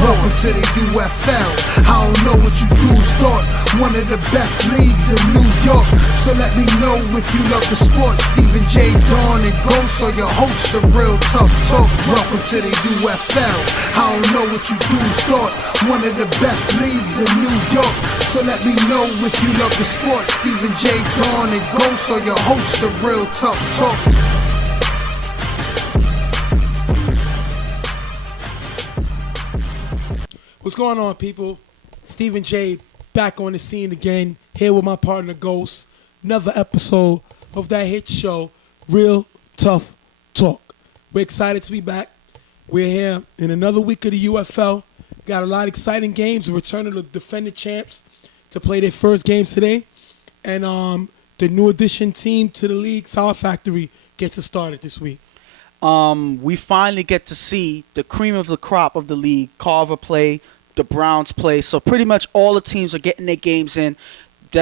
Welcome to the UFL. I don't know what you dudes thought. One of the best leagues in New York. So let me know if you love the sports. Stephen J. Dawn and Ghost are your hosts of Real Tough Talk. Welcome to the UFL. I don't know what you dudes thought. One of the best leagues in New York. So let me know if you love the sports. Stephen J. Dawn and Ghost are your hosts of Real Tough Talk. What's going on, people? Stephen J. back on the scene again, here with my partner Ghost. Another episode of that hit show, Real Tough Talk. We're excited to be back. We're here in another week of the UFL. Got a lot of exciting games. The return of the defending champs to play their first game today. And the new addition team to the league, Sour Factory, gets it started this week. We finally get to see the cream of the crop of the league, Carver play, the Browns play. So pretty much all the teams are getting their games in,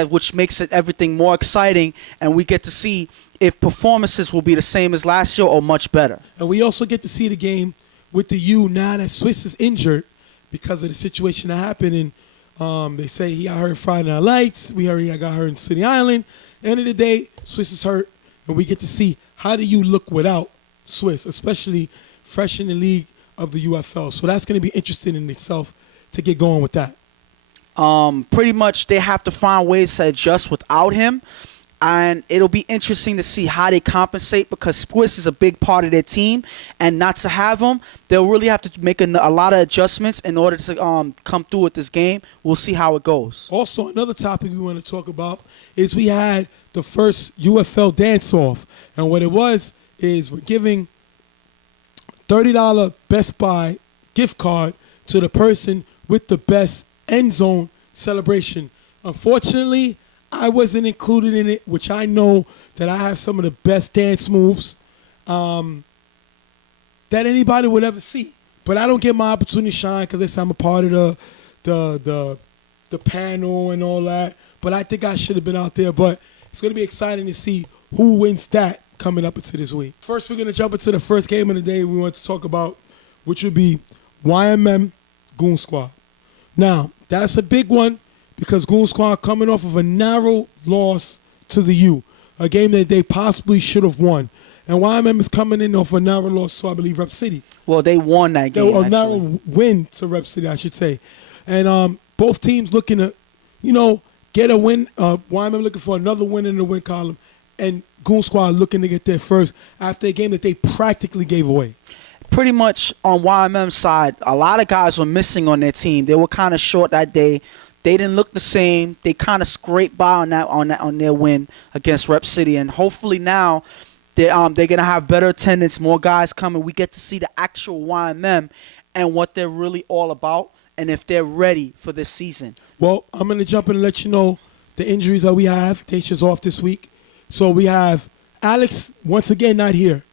which makes it everything more exciting. And we get to see if performances will be the same as last year or much better. And we also get to see the game with the U now that Swiss is injured because of the situation that happened. And they say he got hurt Friday Night Lights. We heard he got hurt in City Island. End of the day, Swiss is hurt. And we get to see how do you look without Swiss, especially fresh in the league of the UFL. So that's going to be interesting in itself to get going with that. Pretty much they have to find ways to adjust without him. And it'll be interesting to see how they compensate because Swiss is a big part of their team. And not to have him, they'll really have to make a lot of adjustments in order to come through with this game. We'll see how it goes. Also, another topic we want to talk about is we had the first UFL dance-off. And what it was is we're giving $30 Best Buy gift card to the person with the best end zone celebration. Unfortunately, I wasn't included in it, which I know that I have some of the best dance moves that anybody would ever see. But I don't get my opportunity to shine because I'm a part of the panel and all that. But I think I should have been out there. But it's going to be exciting to see who wins that coming up into this week. First, we're going to jump into the first game of the day we want to talk about, which would be YMM Goon Squad. Now, that's a big one because Goon Squad coming off of a narrow loss to the U, a game that they possibly should have won. And YMM is coming in off a narrow loss to, I believe, Rep City. Well, they won that game, A narrow win to Rep City, I should say. And both teams looking to, get a win. YMM looking for another win in the win column. And Goon Squad looking to get there first after a game that they practically gave away. Pretty much on YMM's side, a lot of guys were missing on their team. They were kind of short that day. They didn't look the same. They kind of scraped by on their win against Rep City. And hopefully now they're gonna have better attendance, more guys coming. We get to see the actual YMM and what they're really all about and if they're ready for this season. Well, I'm gonna jump in and let you know the injuries that we have. Tasha's off this week. So we have Alex, once again, not here.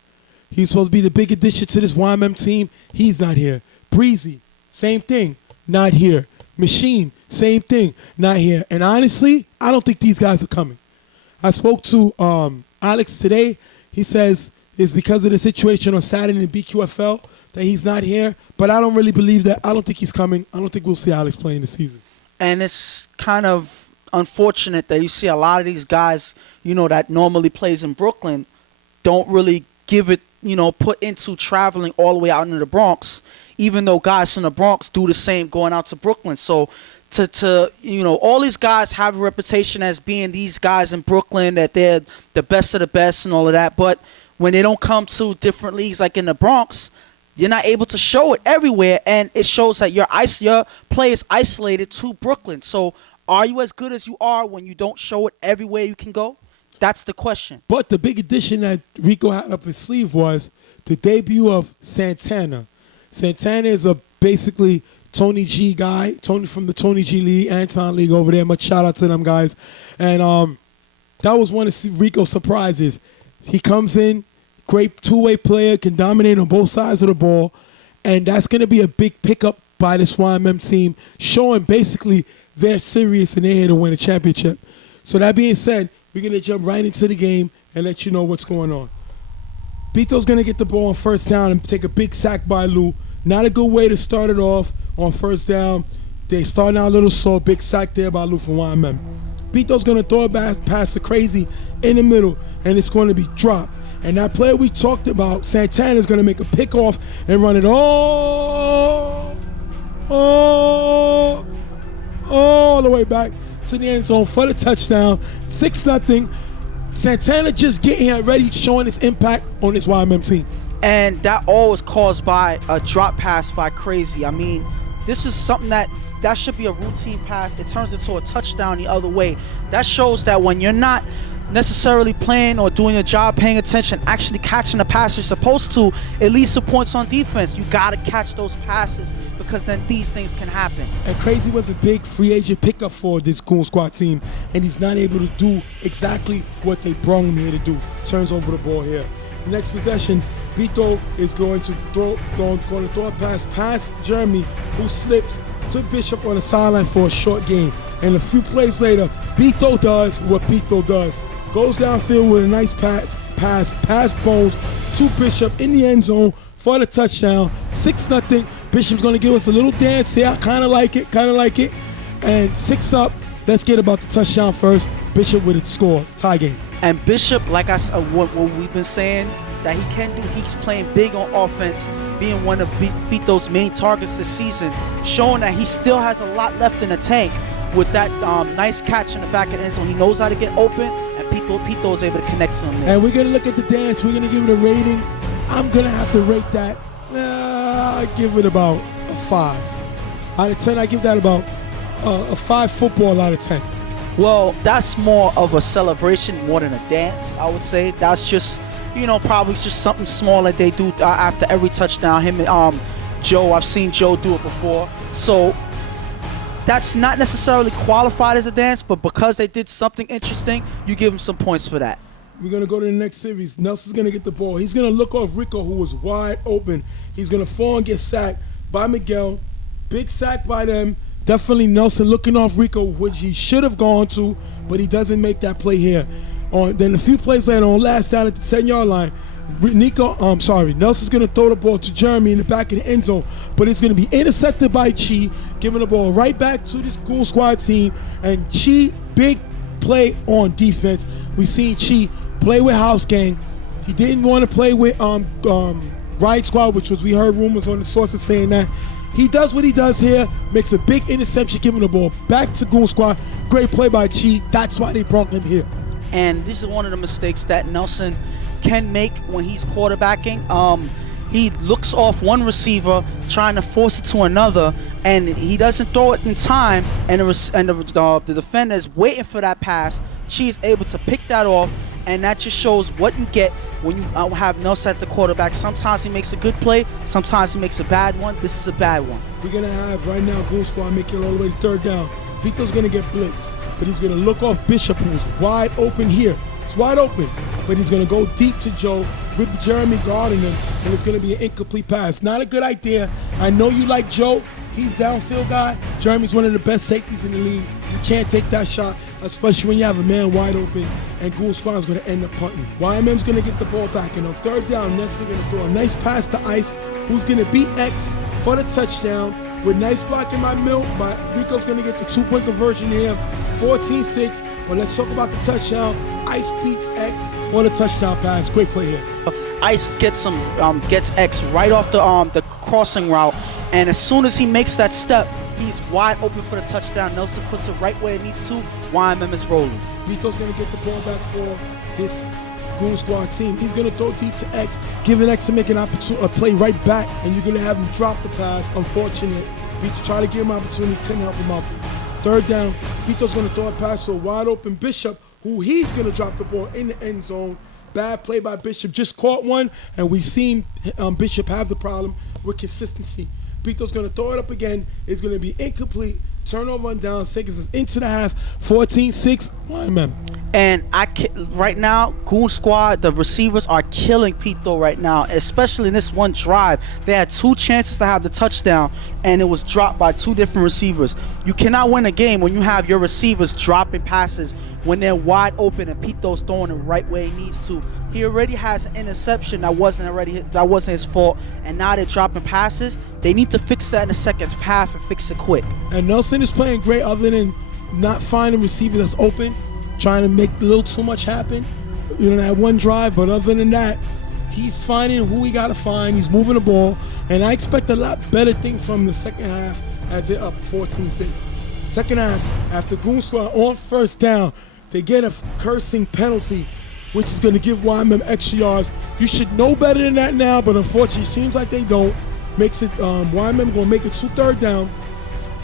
He's supposed to be the big addition to this YMM team. He's not here. Breezy, same thing, not here. Machine, same thing, not here. And honestly, I don't think these guys are coming. I spoke to Alex today. He says it's because of the situation on Saturday in BQFL that he's not here. But I don't really believe that. I don't think he's coming. I don't think we'll see Alex playing this season. And it's kind of unfortunate that you see a lot of these guys, that normally plays in Brooklyn, don't really give it, put into traveling all the way out into the Bronx, even though guys from the Bronx do the same going out to Brooklyn. So all these guys have a reputation as being these guys in Brooklyn, that they're the best of the best and all of that. But when they don't come to different leagues like in the Bronx, you're not able to show it everywhere. And it shows that your play is isolated to Brooklyn. So are you as good as you are when you don't show it everywhere you can go? That's the question. But the big addition that Rico had up his sleeve was the debut of Santana. Santana is basically Tony G guy, Tony from the Tony G League, Anton League over there. Much shout out to them guys. And that was one of Rico's surprises. He comes in, great two-way player, can dominate on both sides of the ball, and that's going to be a big pickup by this YMM team, showing basically they're serious and they're here to win a championship. So that being said, we're going to jump right into the game and let you know what's going on. Bito's going to get the ball on first down and take a big sack by Lou. Not a good way to start it off. on first down. They starting out a little slow. Big sack there by Lou from YMM. Bito's going to throw a pass to Crazy in the middle, and it's going to be dropped. And that play we talked about, Santana's going to make a pick off and run it all the way back to the end zone for the touchdown. 6-0. Santana just getting here ready, showing his impact on this YMM team. And that all was caused by a drop pass by Crazy. I mean, this is something that should be a routine pass. It turns into a touchdown the other way. That shows that when you're not necessarily playing or doing your job, paying attention, actually catching the pass you're supposed to, it leads to points on defense. You got to catch those passes, because then these things can happen. And Crazy was a big free agent pickup for this Goon Squad team, and he's not able to do exactly what they brought him here to do. Turns over the ball here. Next possession, Bito is going to throw a pass past Jeremy, who slips to Bishop on the sideline for a short gain. And a few plays later, Bito does what Bito does. Goes downfield with a nice pass past Bones to Bishop in the end zone for the touchdown. 6-0. Bishop's going to give us a little dance here. I kind of like it. And 6-up. Let's get about the touchdown first. Bishop with a score. Tie game. And Bishop, like I said, what we've been saying that he can do, he's playing big on offense, being one of Bito's main targets this season, showing that he still has a lot left in the tank with that nice catch in the back of the end zone. He knows how to get open, and Pito is able to connect to him there. And we're going to look at the dance. We're going to give it a rating. I'm going to have to rate that. I give it about a 5. Out of 10, I give that about a 5 football out of 10. Well, that's more of a celebration more than a dance, I would say. That's just, probably just something small that they do after every touchdown. Him and Joe, I've seen Joe do it before. So that's not necessarily qualified as a dance, but because they did something interesting, you give them some points for that. We're going to go to the next series. Nelson's going to get the ball. He's going to look off Rico, who was wide open. He's going to fall and get sacked by Miguel. Big sack by them. Definitely Nelson looking off Rico, which he should have gone to, but he doesn't make that play here. Then a few plays later, on last down at the 10-yard line, Nelson's going to throw the ball to Jeremy in the back of the end zone, but it's going to be intercepted by Chi, giving the ball right back to this Goon Squad team. And Chi, big play on defense. We seen Chi play with House Gang. He didn't want to play with Riot Squad, which was, we heard rumors on the sources saying that. He does what he does here, makes a big interception, giving the ball back to Goon Squad. Great play by Chi. That's why they brought him here. And this is one of the mistakes that Nelson can make when he's quarterbacking. He looks off one receiver, trying to force it to another, and he doesn't throw it in time, and the defender is waiting for that pass. Chi is able to pick that off, and that just shows what you get when you have Nelson at the quarterback. Sometimes he makes a good play, sometimes he makes a bad one. This is a bad one. We're going to have right now Goon Squad making it all the way to third down. Vito's going to get blitzed, but he's going to look off Bishop, who's wide open here. It's wide open, but he's going to go deep to Joe with Jeremy guarding him, and it's going to be an incomplete pass. Not a good idea. I know you like Joe. He's downfield guy. Jeremy's one of the best safeties in the league. You can't take that shot, especially when you have a man wide open, and Goon Squad is going to end up punting. YMM's going to get the ball back, and on third down, Ness is going to throw a nice pass to Ice, who's going to beat X for the touchdown. With nice blocking by Milt, but Rico's going to get the 2-point conversion here, 14-6. But let's talk about the touchdown. Ice beats X for the touchdown pass. Great play here. Ice gets X right off the crossing route, and as soon as he makes that step, he's wide open for the touchdown. Nelson puts it right where it needs to. YMM is rolling. Rico's going to get the ball back for this Goon Squad team. He's going to throw deep to X, giving X to make a play right back, and you're going to have him drop the pass. Unfortunate. We try to give him opportunity, couldn't help him out there. Third down, Vito's going to throw a pass to a wide open Bishop, who he's going to drop the ball in the end zone. Bad play by Bishop, just caught one, and we've seen Bishop have the problem with consistency. Vito's going to throw it up again. It's going to be incomplete. Turnover on down, takes us into the half, 14-6, YMM. And right now, Goon Squad, the receivers are killing Pito right now, especially in this one drive. They had 2 chances to have the touchdown, and it was dropped by 2 different receivers. You cannot win a game when you have your receivers dropping passes when they're wide open and Pito's throwing it right where he needs to. He already has an interception that wasn't his fault, and now they're dropping passes. They need to fix that in the second half and fix it quick. And Nelson is playing great other than not finding receiver that's open, trying to make a little too much happen. That one drive, but other than that, he's finding who he got to find. He's moving the ball, and I expect a lot better things from the second half as they're up 14-6. Second half, after Goon Squad on first down, they get a cursing penalty, which is going to give YMM extra yards. You should know better than that now, but unfortunately, it seems like they don't. Makes it YMM going to make it to third down,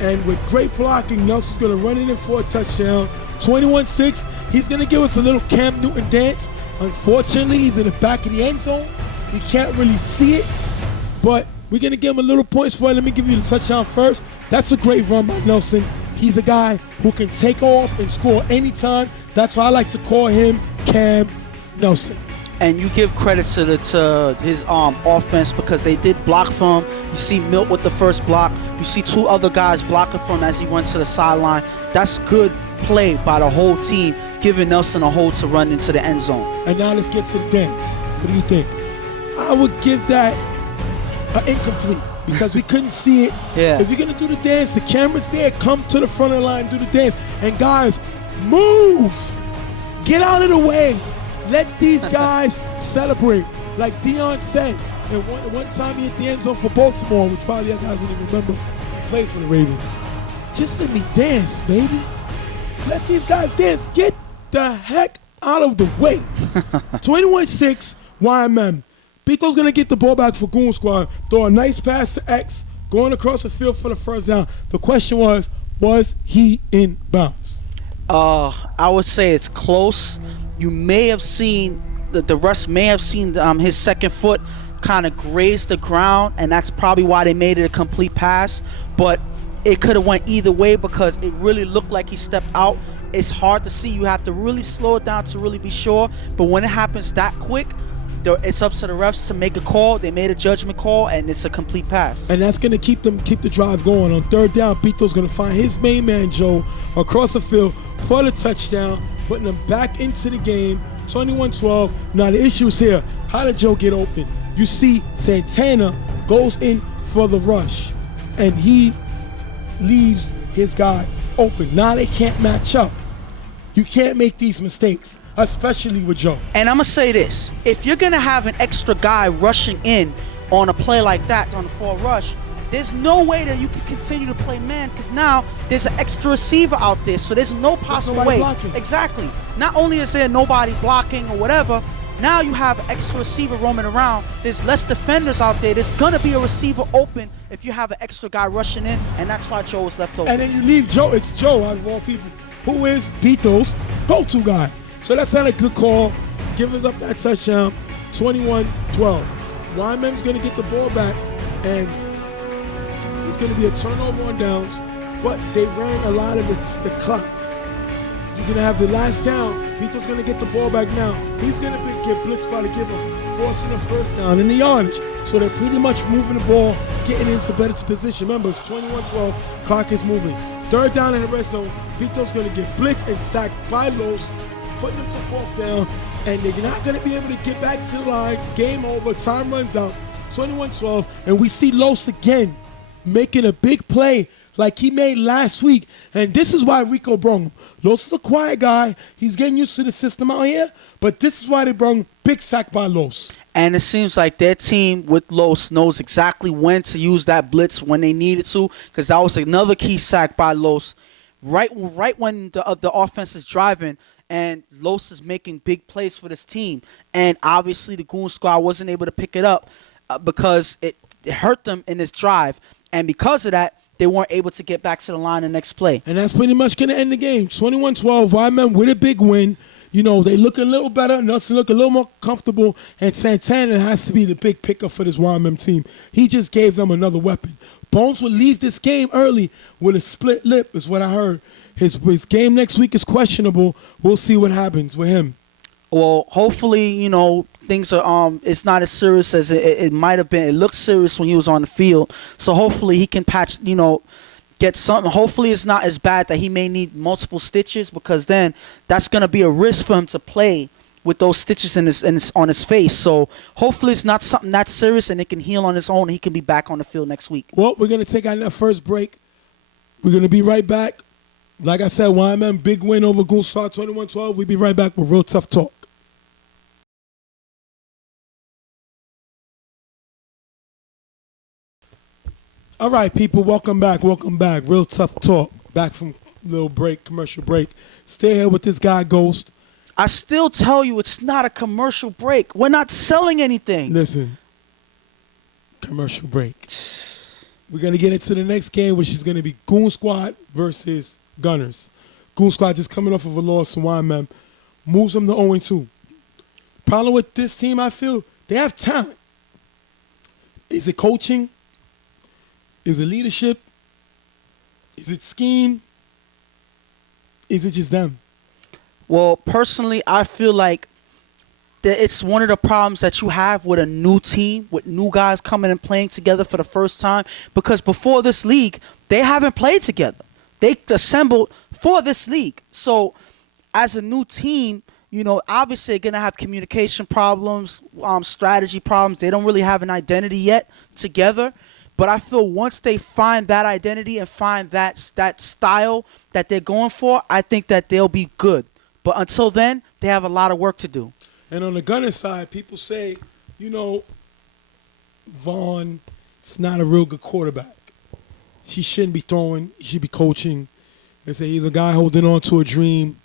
and with great blocking, Nelson's going to run it in for a touchdown. 21-6. He's going to give us a little Cam Newton dance. Unfortunately, he's in the back of the end zone. We can't really see it, but we're going to give him a little points for it. Let me give you the touchdown first. That's a great run by Nelson. He's a guy who can take off and score anytime. That's why I like to call him Cam Nelson. And you give credit to his offense because they did block for him. You see Milt with the first block. You see two other guys blocking for him as he went to the sideline. That's good play by the whole team, giving Nelson a hole to run into the end zone. And now let's get to the dance. What do you think? I would give that an incomplete because we couldn't see it. Yeah. If you're going to do the dance, the camera's there. Come to the front of the line, do the dance. And guys, move. Get out of the way. Let these guys celebrate. Like Dion said, and one time he hit the end zone for Baltimore, which probably you guys don't even remember, he played for the Ravens. Just let me dance, baby. Let these guys dance. Get the heck out of the way. 21-6, YMM. Bito's going to get the ball back for Goon Squad. Throw a nice pass to X, going across the field for the first down. The question was he in bounds? I would say it's close. You may have seen, the Russ may have seen his second foot kind of graze the ground, and that's probably why they made it a complete pass. But it could have went either way because it really looked like he stepped out. It's hard to see. You have to really slow it down to really be sure. But when it happens that quick, it's up to the refs to make a call. They made a judgment call, and it's a complete pass. And that's going to keep the drive going. On third down, Bito's going to find his main man, Joe, across the field for the touchdown, putting them back into the game, 21-12. Now, the issue is here. How did Joe get open? You see Santana goes in for the rush, and he leaves his guy open. Now they can't match up. You can't make these mistakes, especially with Joe. And I'm going to say this. If you're going to have an extra guy rushing in on a play like that, on a full rush, there's no way that you can continue to play man because now there's an extra receiver out there. So there's no possible way. Blocking. Exactly. Not only is there nobody blocking or whatever, now you have an extra receiver roaming around. There's less defenders out there. There's going to be a receiver open if you have an extra guy rushing in, and that's why Joe was left open. And then you leave Joe. It's Joe, out of all people, who is Bito's go-to guy. So that's not a good call. Giving up that touchdown, 21-12. Wyman's going to get the ball back, and it's going to be a turnover on downs, but they ran a lot of the clock. You're going to have the last down. Bito's going to get the ball back now. He's going to get blitzed by the giver, forcing the first down in the yardage. So they're pretty much moving the ball, getting into better position. Remember, it's 21-12. Clock is moving. Third down in the red zone. Bito's going to get blitzed and sacked by Los, putting them to fourth down, and they're not going to be able to get back to the line. Game over. Time runs out. 21-12, and we see Los again making a big play like he made last week. And this is why Rico brought him. Los is a quiet guy. He's getting used to the system out here, but this is why they brought him. Big sack by Los. And it seems like their team with Los knows exactly when to use that blitz when they needed to, because that was another key sack by Los. Right when the offense is driving, and Los is making big plays for this team. And obviously the Goon Squad wasn't able to pick it up because it hurt them in this drive. And because of that, they weren't able to get back to the line the next play. And that's pretty much going to end the game. 21-12, Wyman with a big win. You know, they look a little better. Nelson look a little more comfortable. And Santana has to be the big picker for this YMM team. He just gave them another weapon. Bones will leave this game early with a split lip, is what I heard. His game next week is questionable. We'll see what happens with him. Well, hopefully, you know, things are it's not as serious as it might have been. It looked serious when he was on the field. So hopefully he can patch, you know, get something. Hopefully it's not as bad that he may need multiple stitches, because then that's going to be a risk for him to play with those stitches on his face. So hopefully it's not something that serious and it can heal on its own. And he can be back on the field next week. Well, we're going to take out that first break. We're going to be right back. Like I said, YMM, big win over Goon Squad 21-12. We'll be right back with Real Tough Talk. All right, people, welcome back. Welcome back. Real Tough Talk. Back from little break, commercial break. Stay here with this guy, Ghost. I still tell you it's not a commercial break. We're not selling anything. Listen, commercial break. We're going to get into the next game, which is going to be Goon Squad versus Gunners. Goon Squad just coming off of a loss to YMM. Moves them to 0-2. Problem with this team, I feel, they have talent. Is it coaching? Is it leadership? Is it scheme? Is it just them? Well, personally, I feel like that it's one of the problems that you have with a new team, with new guys coming and playing together for the first time. Because before this league, they haven't played together. They assembled for this league. So as a new team, you know, obviously they're going to have communication problems, strategy problems. They don't really have an identity yet together. But I feel once they find that identity and find that style that they're going for, I think that they'll be good. But until then, they have a lot of work to do. And on the Gunner side, people say, you know, Vaughn is not a real good quarterback. He shouldn't be throwing. He should be coaching. They say he's a guy holding on to a dream.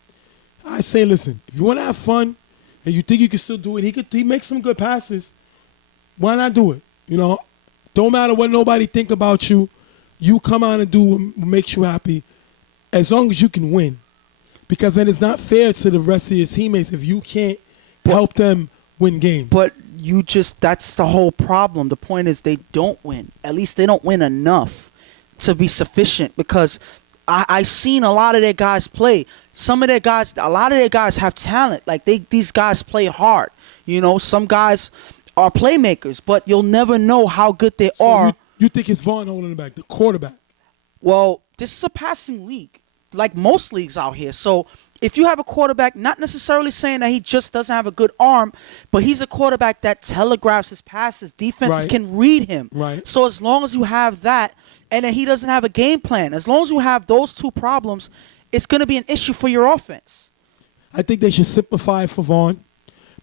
I say, listen, if you want to have fun and you think you can still do it, he makes some good passes. Why not do it? You know, don't matter what nobody think about you. You come out and do what makes you happy as long as you can win. Because then it's not fair to the rest of your teammates if you can't help them win games. But that's the whole problem. The point is they don't win. At least they don't win enough to be sufficient, because I seen a lot of their guys play. A lot of their guys have talent. Like these guys play hard. You know, some guys are playmakers, but you'll never know how good they are. You think it's Vaughn holding them back, the quarterback? Well, this is a passing league, like most leagues out here. So if you have a quarterback, not necessarily saying that he just doesn't have a good arm, but he's a quarterback that telegraphs his passes. Defenses can read him. Right. So as long as you have that, and then he doesn't have a game plan, as long as you have those two problems, it's going to be an issue for your offense. I think they should simplify it for Vaughn,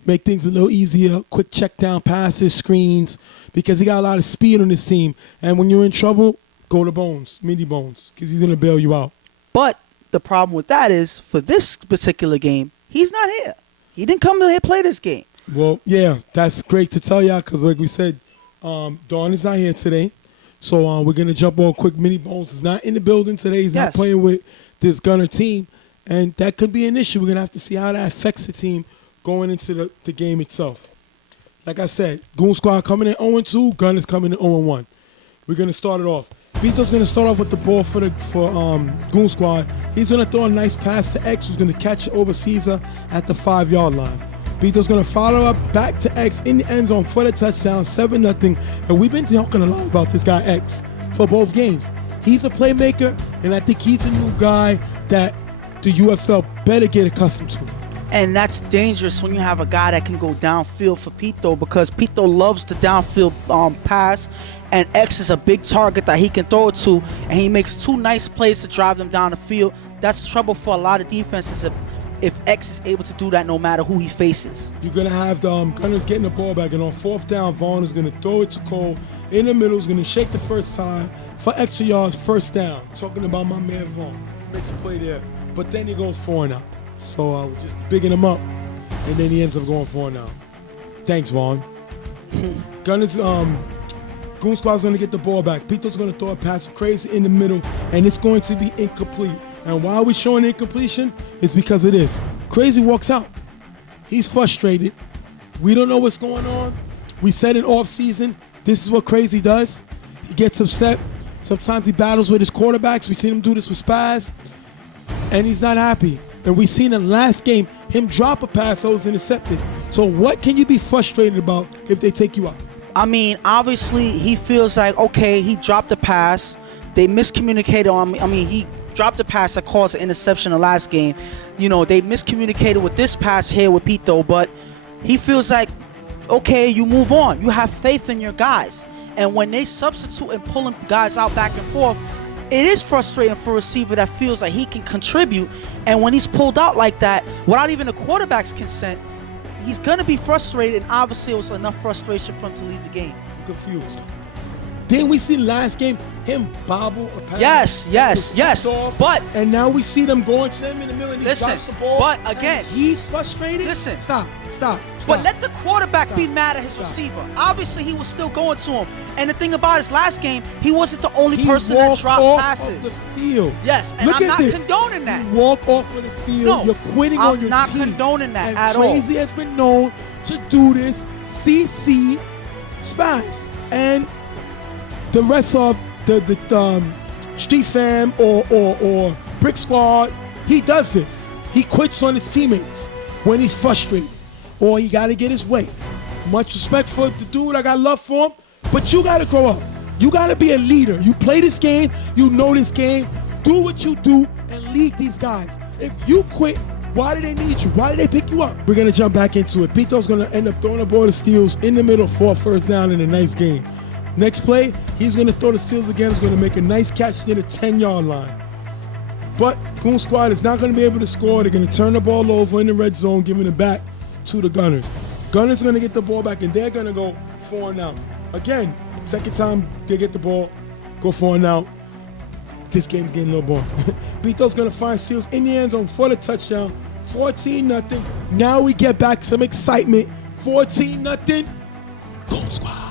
make things a little easier, quick check down passes, screens, because he got a lot of speed on this team. And when you're in trouble, go to Bones, Mini Bones, because he's going to bail you out. But the problem with that is, for this particular game, he's not here. He didn't come to here play this game. Well, yeah, that's great to tell y'all, because like we said, Dawn is not here today. So we're going to jump on quick. Mini Bones is not in the building today. He's not playing with this Gunner team. And that could be an issue. We're going to have to see how that affects the team going into the game itself. Like I said, Goon Squad coming in 0-2, Gunner's coming in 0-1. We're going to start it off. Vito's going to start off with the ball for Goon Squad. He's going to throw a nice pass to X, who's going to catch it over Caesar at the 5-yard line. Vito's going to follow up back to X in the end zone for the touchdown, 7-0. And we've been talking a lot about this guy X for both games. He's a playmaker, and I think he's a new guy that the UFL better get accustomed to. And that's dangerous when you have a guy that can go downfield for Pito, because Pito loves the downfield pass, and X is a big target that he can throw it to, and he makes two nice plays to drive them down the field. That's trouble for a lot of defenses if X is able to do that no matter who he faces. You're going to have the Gunners getting the ball back, and on 4th down, Vaughn is going to throw it to Cole in the middle. He's going to shake the first time for extra yards, 1st down. Talking about my man Vaughn. Makes a play there. But then he goes 4 and out. So we're just bigging him up, and then he ends up going 4 now. Thanks, Vaughn. Gunners, Goon Squad's going to get the ball back. Pito's going to throw a pass crazy in the middle, and it's going to be incomplete. And why are we showing incompletion? It's because of this. Crazy walks out. He's frustrated. We don't know what's going on. We said in off season, this is what Crazy does. He gets upset. Sometimes he battles with his quarterbacks. We've seen him do this with Spaz, and he's not happy. And we seen in last game him drop a pass that was intercepted. So what can you be frustrated about if they take you out? I mean, obviously he feels like, okay, he dropped the pass. They miscommunicated on me. I mean, dropped the pass that caused an interception the last game. You know, they miscommunicated with this pass here with Pito, but he feels like, okay, you move on. You have faith in your guys. And when they substitute and pulling guys out back and forth, it is frustrating for a receiver that feels like he can contribute. And when he's pulled out like that, without even the quarterback's consent, he's going to be frustrated. And obviously, it was enough frustration for him to leave the game. Confused. Didn't we see last game him bobble a Yes. pass? But and now we see them going to him in the middle and he drops the ball. But again, he's frustrated. Listen. Stop. But let the quarterback be mad at his receiver. Obviously, he was still going to him. And the thing about his last game, he wasn't the only person that dropped passes. Off the field. Yes, and Look I'm at not this. condoning that. You walk off of the field. No, you're quitting on your team. I'm not condoning that and at all. Crazy has been known to do this. CC, Spaz, and the rest of the Street Fam or Brick Squad, he does this. He quits on his teammates when he's frustrated or he got to get his way. Much respect for the dude. I got love for him, but you got to grow up. You got to be a leader. You play this game. You know this game. Do what you do and lead these guys. If you quit, why do they need you? Why do they pick you up? We're going to jump back into it. Pito's going to end up throwing the ball to Steals in the middle for a first down in a nice game. Next play, he's going to throw the Steals again. He's going to make a nice catch near the 10-yard line. But Goon Squad is not going to be able to score. They're going to turn the ball over in the red zone, giving it back to the Gunners. Gunners are going to get the ball back, and they're going to go 4 and out. Again, second time they get the ball, go 4 and out. This game's getting a little boring. Pito's going to find Steals in the end zone for the touchdown. 14-0. Now we get back some excitement. 14-0. Goon Squad.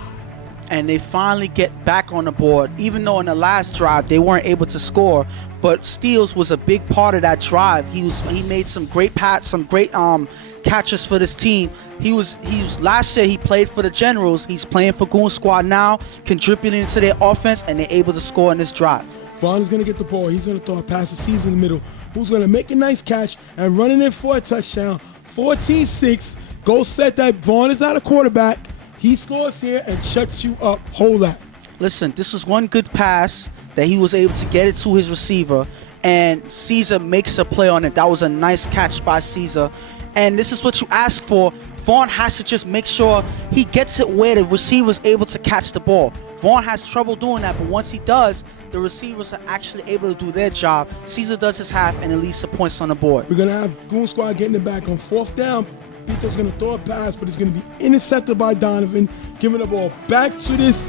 And they finally get back on the board, even though in the last drive they weren't able to score. But Steals was a big part of that drive. He made some great catches for this team. He was last year he played for the Generals. He's playing for Goon Squad now, contributing to their offense, and they're able to score in this drive. Vaughn is going to get the ball. He's going to throw a pass to Caesar in the middle, who's going to make a nice catch and running in for a touchdown. 14-6. Go set that. Vaughn is not a quarterback. He scores here and shuts you up. Hold that. Listen, this was one good pass that he was able to get it to his receiver, and Caesar makes a play on it. That was a nice catch by Caesar. And this is what you ask for. Vaughn has to just make sure he gets it where the receiver's able to catch the ball. Vaughn has trouble doing that, but once he does, the receivers are actually able to do their job. Caesar does his half and at least some points on the board. We're going to have Goon Squad getting it back on 4th down. Pito's going to throw a pass, but it's going to be intercepted by Donovan, giving the ball back to this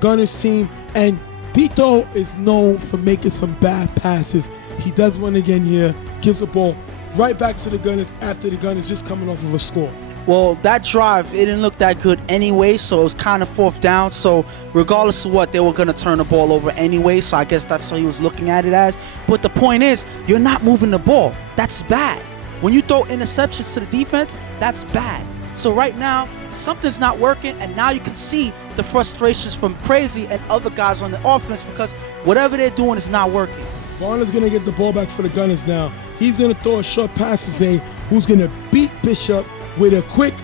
Gunners team. And Pito is known for making some bad passes. He does one again here, gives the ball right back to the Gunners after the Gunners just coming off of a score. Well, that drive, it didn't look that good anyway, so it was kind of 4th down. So regardless of what, they were going to turn the ball over anyway, so I guess that's what he was looking at it as. But the point is, you're not moving the ball. That's bad. When you throw interceptions to the defense, that's bad. So right now, something's not working, and now you can see the frustrations from Crazy and other guys on the offense because whatever they're doing is not working. Vaughn is going to get the ball back for the Gunners now. He's going to throw a short pass to Zay, who's going to beat Bishop with a quick...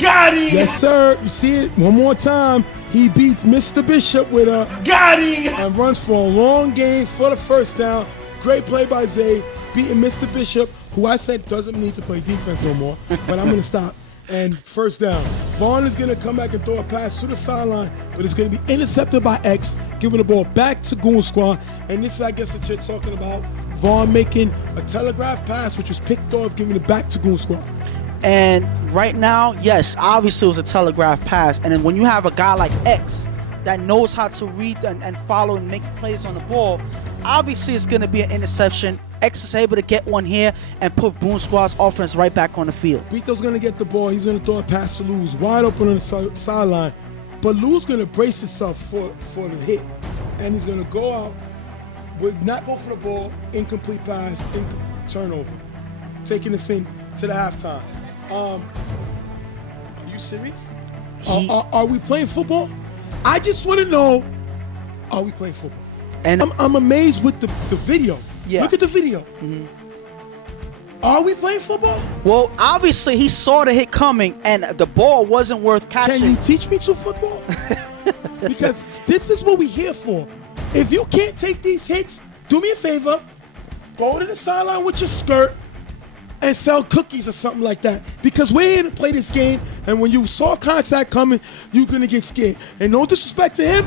Got him! Yes, sir. You see it? One more time. He beats Mr. Bishop with a... Got him! And runs for a long gain for the first down. Great play by Zay, beating Mr. Bishop, who I said doesn't need to play defense no more, but I'm going to stop. And first down. Vaughn is going to come back and throw a pass to the sideline, but it's going to be intercepted by X, giving the ball back to Goon Squad. And this is, I guess, what you're talking about. Vaughn making a telegraph pass, which was picked off, giving it back to Goon Squad. And right now, yes, obviously it was a telegraph pass. And then when you have a guy like X that knows how to read and follow and make plays on the ball, obviously it's going to be an interception. X is able to get one here and put Goon Squad's offense right back on the field. Pito's going to get the ball. He's going to throw a pass to Luz, wide open on the sideline. But Lou's going to brace himself for the hit. And he's going to go out, would not go for the ball, incomplete pass, turnover. Taking this thing to the halftime. Are you serious? Are we playing football? I just want to know, are we playing football? And I'm amazed with the video. Yeah. Look at the video. Mm-hmm. Are we playing football? Well, obviously he saw the hit coming and the ball wasn't worth catching. Can you teach me to football? Because this is what we're here for. If you can't take these hits, Do me a favor. Go to the sideline with your skirt and sell cookies or something like that. Because we're here to play this game, and when you saw contact coming, you're going to get scared. And no disrespect to him,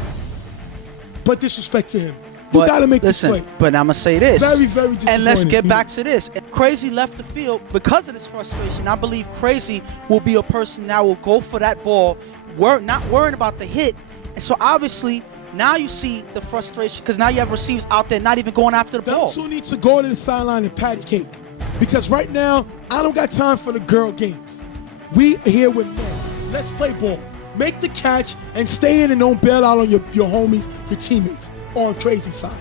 but disrespect to him. You got to make this play. But I'm going to say this. Very, very disappointing. And let's get back to this. Crazy left the field because of this frustration. I believe Crazy will be a person that will go for that ball, not worrying about the hit. And so obviously, now you see the frustration because now you have receivers out there not even going after the ball. Them two need to go to the sideline and patty cake. Because right now, I don't got time for the girl games. We here with men. Let's play ball. Make the catch and stay in and don't bail out on your homies, your teammates on Crazy side.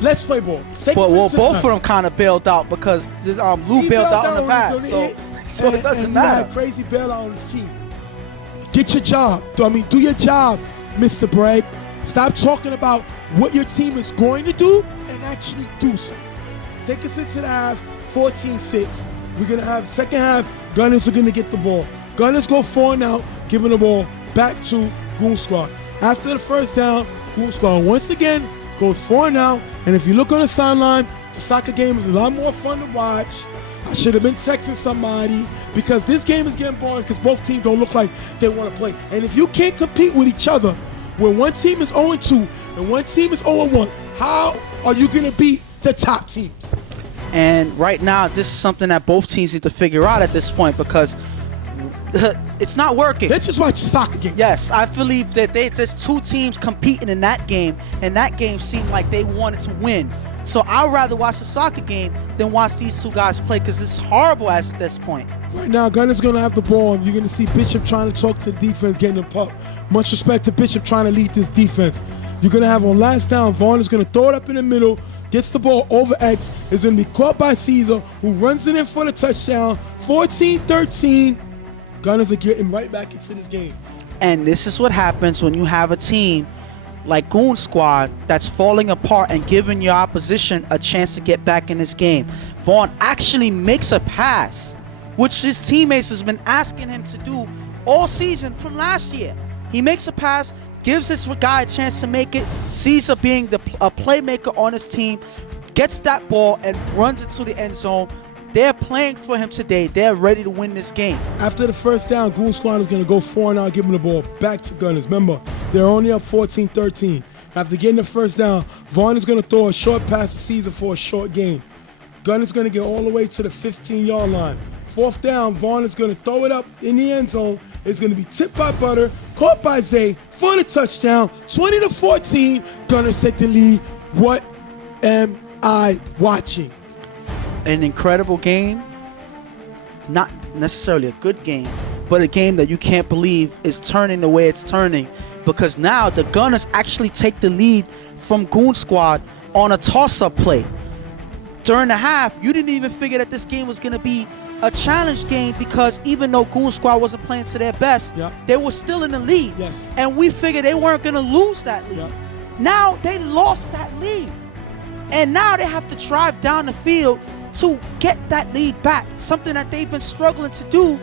Let's play ball. Well, both of them kind of bailed out because Lou bailed out on the pass. So it doesn't matter. Crazy bailed out on his team. Get your job. Do your job, Mr. Bragg. Stop talking about what your team is going to do and actually do so. Take us into the half, 14-6. We're going to have second half, Gunners are going to get the ball. Gunners go 4 and out, giving the ball back to Goon Squad. After the first down, Goon Squad once again goes 4 and out. And if you look on the sideline, the soccer game is a lot more fun to watch. I should have been texting somebody because this game is getting boring because both teams don't look like they want to play. And if you can't compete with each other, when one team is 0-2 and one team is 0-1, how are you going to beat the top teams? And right now, this is something that both teams need to figure out at this point because it's not working. Let's just watch the soccer game. Yes, I believe that there's two teams competing in that game, and that game seemed like they wanted to win. So I'd rather watch the soccer game than watch these two guys play because it's horrible at this point. Right now, Gunner's going to have the ball. You're going to see Bishop trying to talk to the defense, getting them pumped. Much respect to Bishop trying to lead this defense. You're going to have on last down, Vaughn is going to throw it up in the middle, gets the ball over X, is going to be caught by Caesar, who runs it in for the touchdown. 14-13. Gunners are getting right back into this game. And this is what happens when you have a team like Goon Squad that's falling apart and giving your opposition a chance to get back in this game. Vaughn actually makes a pass, which his teammates has been asking him to do all season from last year. He makes a pass, gives this guy a chance to make it. Caesar, being a playmaker on his team, gets that ball and runs into the end zone. They're playing for him today. They're ready to win this game. After the first down, Goon Squad is going to go 4 and out, giving the ball back to Gunners. Remember, they're only up 14-13. After getting the first down, Vaughn is going to throw a short pass to Caesar for a short gain. Gunners is going to get all the way to the 15-yard line. Fourth down, Vaughn is going to throw it up in the end zone. It's going to be tipped by Butter, caught by Zay for the touchdown. 20-14, Gunners take the lead. What am I watching? An incredible game, not necessarily a good game, but a game that you can't believe is turning the way it's turning because now the Gunners actually take the lead from Goon Squad on a toss-up play. During the half, you didn't even figure that this game was going to be a challenge game because even though Goon Squad wasn't playing to their best, they were still in the lead. Yes. And we figured they weren't going to lose that lead. Now they lost that lead. And now they have to drive down the field to get that lead back, something that they've been struggling to do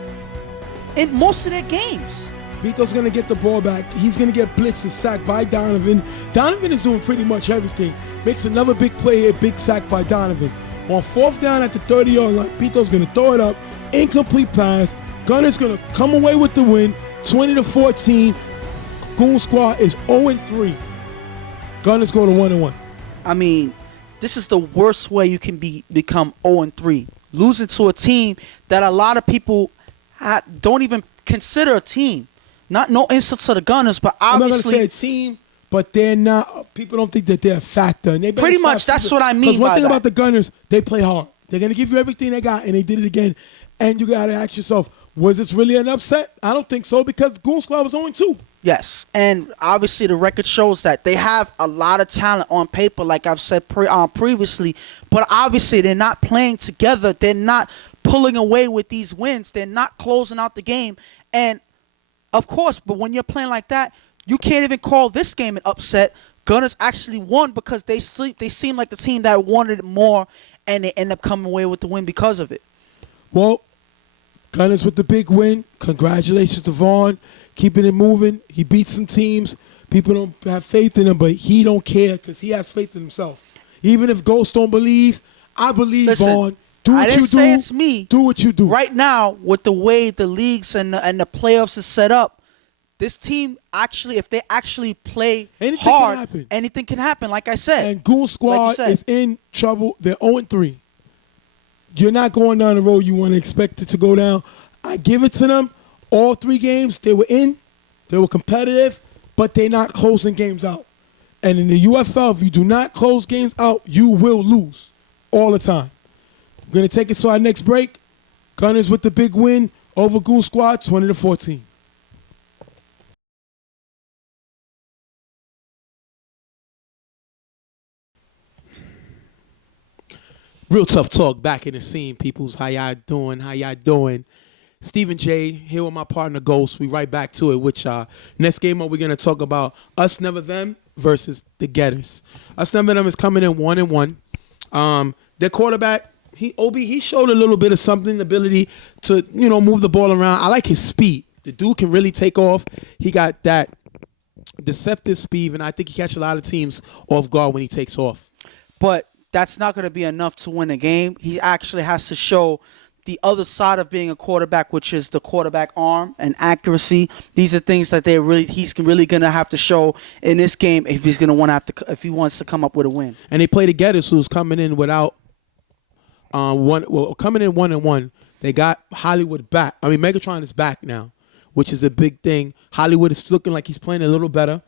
in most of their games. Vito's going to get the ball back. He's going to get blitzed and sacked by Donovan. Donovan is doing pretty much everything. Makes another big play here, big sack by Donovan. On fourth down at the 30-yard line, Vito's going to throw it up. Incomplete pass. Gunner's going to come away with the win, 20-14. Goon Squad is 0-3. Gunners go to 1-1. I mean, this is the worst way you can become 0-3. Losing to a team that a lot of people don't even consider a team. No insult to the Gunners, but obviously... I'm not going to say a team, but they're not... People don't think that they're a factor. And they pretty much, that's what I mean by that. Because one thing about the Gunners, they play hard. They're going to give you everything they got, and they did it again. And you got to ask yourself, was this really an upset? I don't think so, because Goon Squad was 0-2. Yes, and obviously the record shows that they have a lot of talent on paper, like I've said previously, but obviously they're not playing together. They're not pulling away with these wins. They're not closing out the game. And, of course, but when you're playing like that, you can't even call this game an upset. Gunners actually won because they seem like the team that wanted it more, and they end up coming away with the win because of it. Well, Gunners with the big win. Congratulations to Vaughn. Keeping it moving. He beat some teams. People don't have faith in him, but he don't care because he has faith in himself. Even if Ghost don't believe, I believe, Listen, Vaughn. Do what I didn't you say do. it's me. Do what you do. Right now, with the way the leagues and the playoffs is set up, this team actually, if they actually play Anything can hard, happen. anything can happen. Like I said, And Goon Squad said. is in trouble. They're 0-3. You're not going down the road you want to expect it to go down. I give it to them. All 3 games, they were in. They were competitive, but they're not closing games out. And in the UFL, if you do not close games out, you will lose all the time. We're going to take it to our next break. Gunners with the big win over Goon Squad, 20-14. Real tough talk back in the scene, peoples. How y'all doing? How y'all doing? Stephen J here with my partner Ghost. We right back to it with y'all. Next game up, we're going to talk about Us Never Them versus the Gettas. Us Never Them is coming in 1-1. Their quarterback, he showed a little bit of something, ability to, move the ball around. I like his speed. The dude can really take off. He got that deceptive speed, and I think he catches a lot of teams off guard when he takes off. but that's not going to be enough to win a game. He actually has to show the other side of being a quarterback, which is the quarterback arm and accuracy. These are things that he's really going to have to show in this game if he's going to if he wants to come up with a win. And they play the Gettas, who's coming in without coming in 1-1. They got Hollywood back. I mean, Megatron is back now, which is a big thing. Hollywood is looking like he's playing a little better.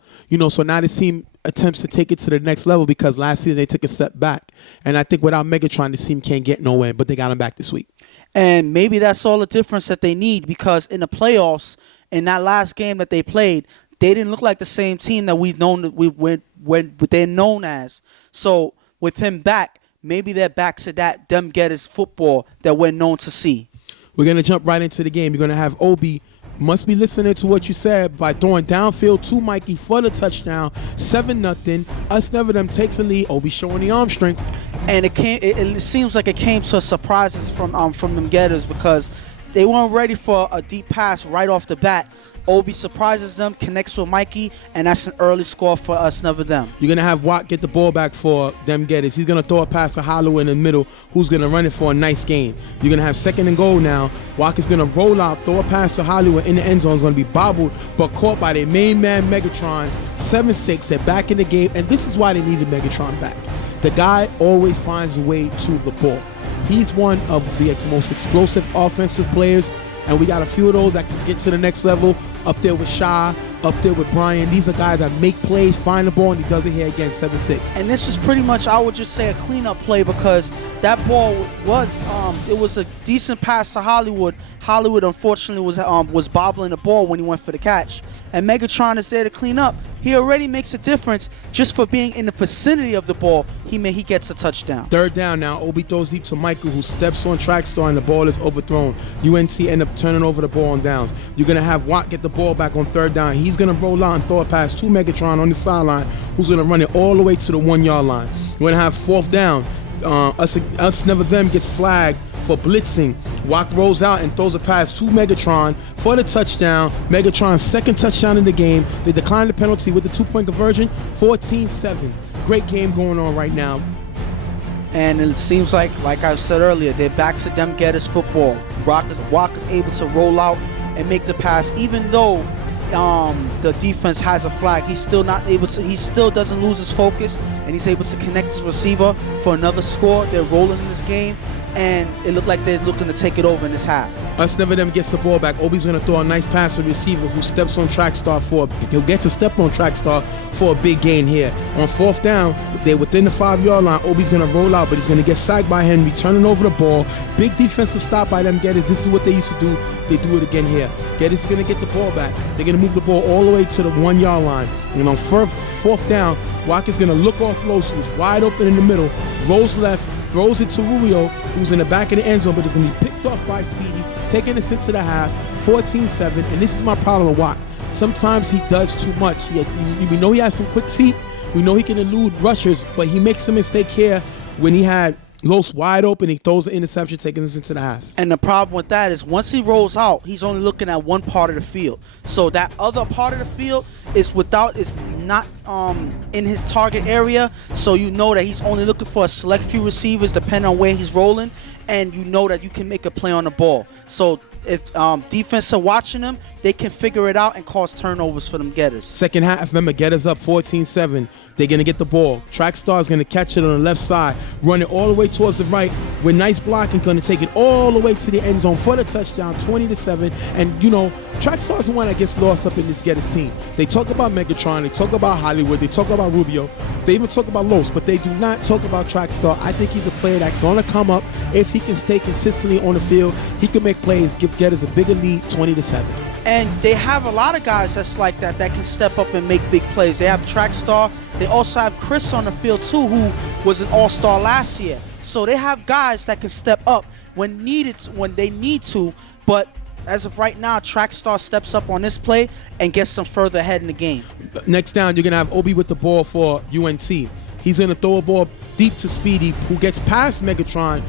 So now the team attempts to take it to the next level because last season they took a step back. And I think without Megatron, the team can't get nowhere, but they got him back this week. And maybe that's all the difference that they need, because in the playoffs, in that last game that they played, they didn't look like the same team that they're known as. So with him back, maybe they're back to them Gettas football that we're known to see. We're going to jump right into the game. You're going to have Obi must be listening to what you said by throwing downfield to Mikey for the touchdown. 7-0. Us Never Them takes the lead. Obi showing the arm strength. And it seems like it came to surprises from them Gettas, because they weren't ready for a deep pass right off the bat. Obi surprises them, connects with Mikey, and that's an early score for Us Never Them. You're going to have Watt get the ball back for them Gettas. He's going to throw a pass to Hollow in the middle, who's going to run it for a nice gain. You're going to have 2nd and goal now. Watt is going to roll out, throw a pass to Hollywood in the end zone. It's going to be bobbled, but caught by their main man, Megatron. 7-6. They're back in the game, and this is why they needed Megatron back. The guy always finds a way to the ball. He's one of the most explosive offensive players, and we got a few of those that can get to the next level. Up there with Shaw, up there with Brian. These are guys that make plays, find the ball, and he does it here again, 7-6. And this was pretty much, I would just say, a cleanup play, because that ball was a decent pass to Hollywood. Hollywood, unfortunately, was bobbling the ball when he went for the catch. And Megatron is there to clean up. He already makes a difference just for being in the vicinity of the ball. He gets a touchdown. 3rd down now. Obi throws deep to Michael, who steps on track star, and the ball is overthrown. UNC end up turning over the ball on downs. You're going to have Watt get the ball back on 3rd down. He's going to roll out and throw a pass to Megatron on the sideline, who's going to run it all the way to the 1-yard line. You're going to have 4th down. Us Never Them gets flagged for blitzing. Watt rolls out and throws a pass to Megatron for the touchdown. Megatron's 2nd touchdown in the game. They declined the penalty with the 2-point conversion, 14-7. Great game going on right now. And it seems like I said earlier, they're back to them Gettas football. Watt is able to roll out and make the pass, even though the defense has a flag. He still doesn't lose his focus, and he's able to connect his receiver for another score. They're rolling in this game, and it looked like they're looking to take it over in this half. Us Never Them gets the ball back. Obi's going to throw a nice pass to the receiver, who steps on track star he'll get to step on track star for a big gain here. On 4th down, they're within the 5-yard line. Obi's going to roll out, but he's going to get sacked by Henry, turning over the ball. Big defensive stop by them Gettas. This is what they used to do. They do it again here. Gettas is going to get the ball back. They're going to move the ball all the way to the 1-yard line. And on 4th down, Watt is going to look off Los, who's wide open in the middle, rolls left, throws it to Rubio, who's in the back of the end zone, but it's going to be picked off by Speedy, taking us into the half, 14-7. And this is my problem with Watt. Sometimes he does too much. We know he has some quick feet. We know he can elude rushers, but he makes a mistake here when he had Los wide open. He throws the interception, taking us into the half. And the problem with that is once he rolls out, he's only looking at one part of the field. So that other part of the field is not in his target area, so you know that he's only looking for a select few receivers depending on where he's rolling, and you know that you can make a play on the ball. So if defense are watching him, they can figure it out and cause turnovers for them Gettas. Second half, remember, Gettas up 14-7. They're going to get the ball. Track Star is going to catch it on the left side, run it all the way towards the right with nice blocking, going to take it all the way to the end zone for the touchdown, 20-7. And, you know, Track Star is the one that gets lost up in this Gettas team. They talk about Megatron, they talk about Hollywood, they talk about Rubio, they even talk about Los, but they do not talk about Track Star. I think he's a player that's on the come up. If he can stay consistently on the field, he can make plays, give Gettas a bigger lead, 20-7. And they have a lot of guys that's like that can step up and make big plays. They have Track Star. They also have Chris on the field too, who was an all-star last year. So they have guys that can step up when they need to. But as of right now, Track Star steps up on this play and gets them further ahead in the game. Next down, you're going to have Obi with the ball for UNC. He's going to throw a ball deep to Speedy, who gets past Megatron.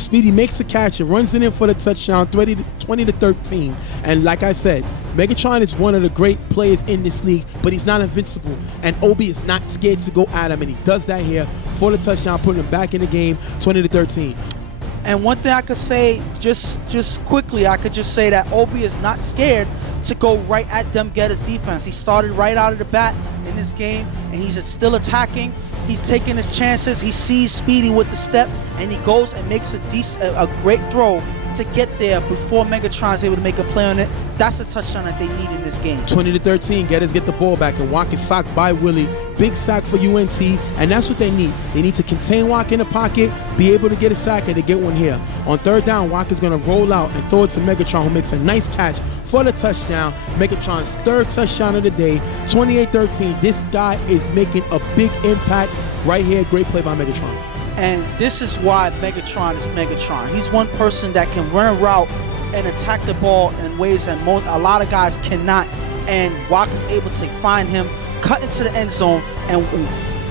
Speedy makes a catch and runs it in for the touchdown, 20-13. And like I said, Megatron is one of the great players in this league, but he's not invincible. And Obi is not scared to go at him, and he does that here for the touchdown, putting him back in the game, 20-13. And one thing I could say, just quickly, I could just say that Obi is not scared to go right at them Gettas defense. He started right out of the bat in this game, and he's still attacking. He's taking his chances. He sees Speedy with the step, and he goes and makes a great throw to get there before Megatron's able to make a play on it. That's a touchdown that they need in this game. 20-13, Gettas get the ball back, and Wack is sacked by Willie. Big sack for UNT, and that's what they need. They need to contain Wack in the pocket, be able to get a sack, and to get one here. On third down, Wack is going to roll out and throw it to Megatron, who makes a nice catch for the touchdown. Megatron's third touchdown of the day, 28-13. This guy is making a big impact right here. Great play by Megatron. And this is why Megatron is Megatron. He's one person that can run a route and attack the ball in ways that a lot of guys cannot. And Wack is able to find him, cut into the end zone, and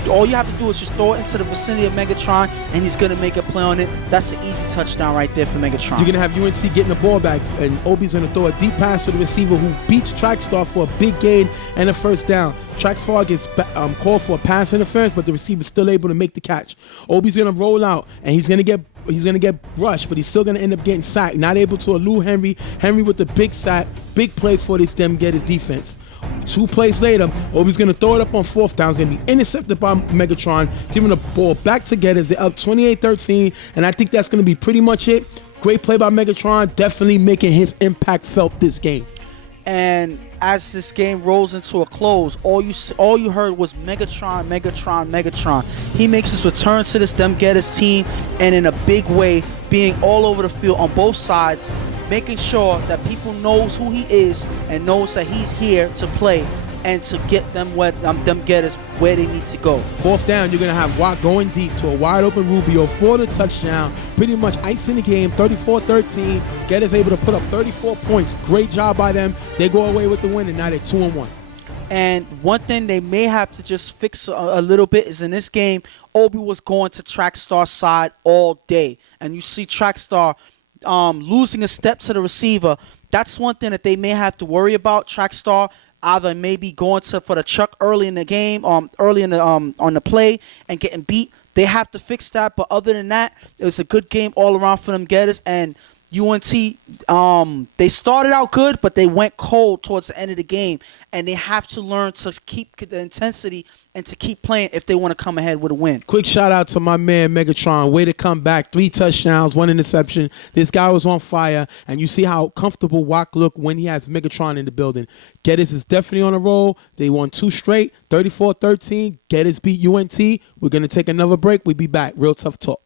all you have to do is just throw it into the vicinity of Megatron, and he's going to make a play on it. That's an easy touchdown right there for Megatron. You're going to have UNC getting the ball back, and Obi's going to throw a deep pass to the receiver, who beats Track Star for a big gain and a first down. Track Star gets called for a pass interference, but the receiver's still able to make the catch. Obi's going to roll out, and he's going to get rushed, but he's still going to end up getting sacked. Not able to elude Henry. Henry with the big sack. Big play for this Gettas defense. 2 plays later, Obi's going to throw it up on fourth down. It's going to be intercepted by Megatron, giving the ball back to Gettas. They're up 28-13, and I think that's going to be pretty much it. Great play by Megatron, definitely making his impact felt this game. And as this game rolls into a close, all you heard was Megatron, Megatron, Megatron. He makes his return to this Gettas team, and in a big way, being all over the field on both sides, making sure that people knows who he is and knows that he's here to play and to get them Gettas where they need to go. Fourth down, you're going to have Watt going deep to a wide open Rubio for the touchdown. Pretty much icing the game, 34-13. Gettas able to put up 34 points. Great job by them. They go away with the win, and now they're 2-1. And one thing they may have to just fix a little bit is in this game, Obi was going to Track Star's side all day. And you see Track Star losing a step to the receiver. That's one thing that they may have to worry about. Track Star either maybe going for the chuck early in the game, early in the on the play and getting beat. They have to fix that. But other than that, it was a good game all around for them Gettas. And UNT, they started out good, but they went cold towards the end of the game. And they have to learn to keep the intensity and to keep playing if they want to come ahead with a win. Quick shout out to my man Megatron. Way to come back. 3 touchdowns, 1 interception. This guy was on fire. And you see how comfortable Wack look when he has Megatron in the building. Gettas is definitely on a roll. They won 2 straight, 34-13. Gettas beat UNT. We're going to take another break. We'll be back. Real Tough Talk.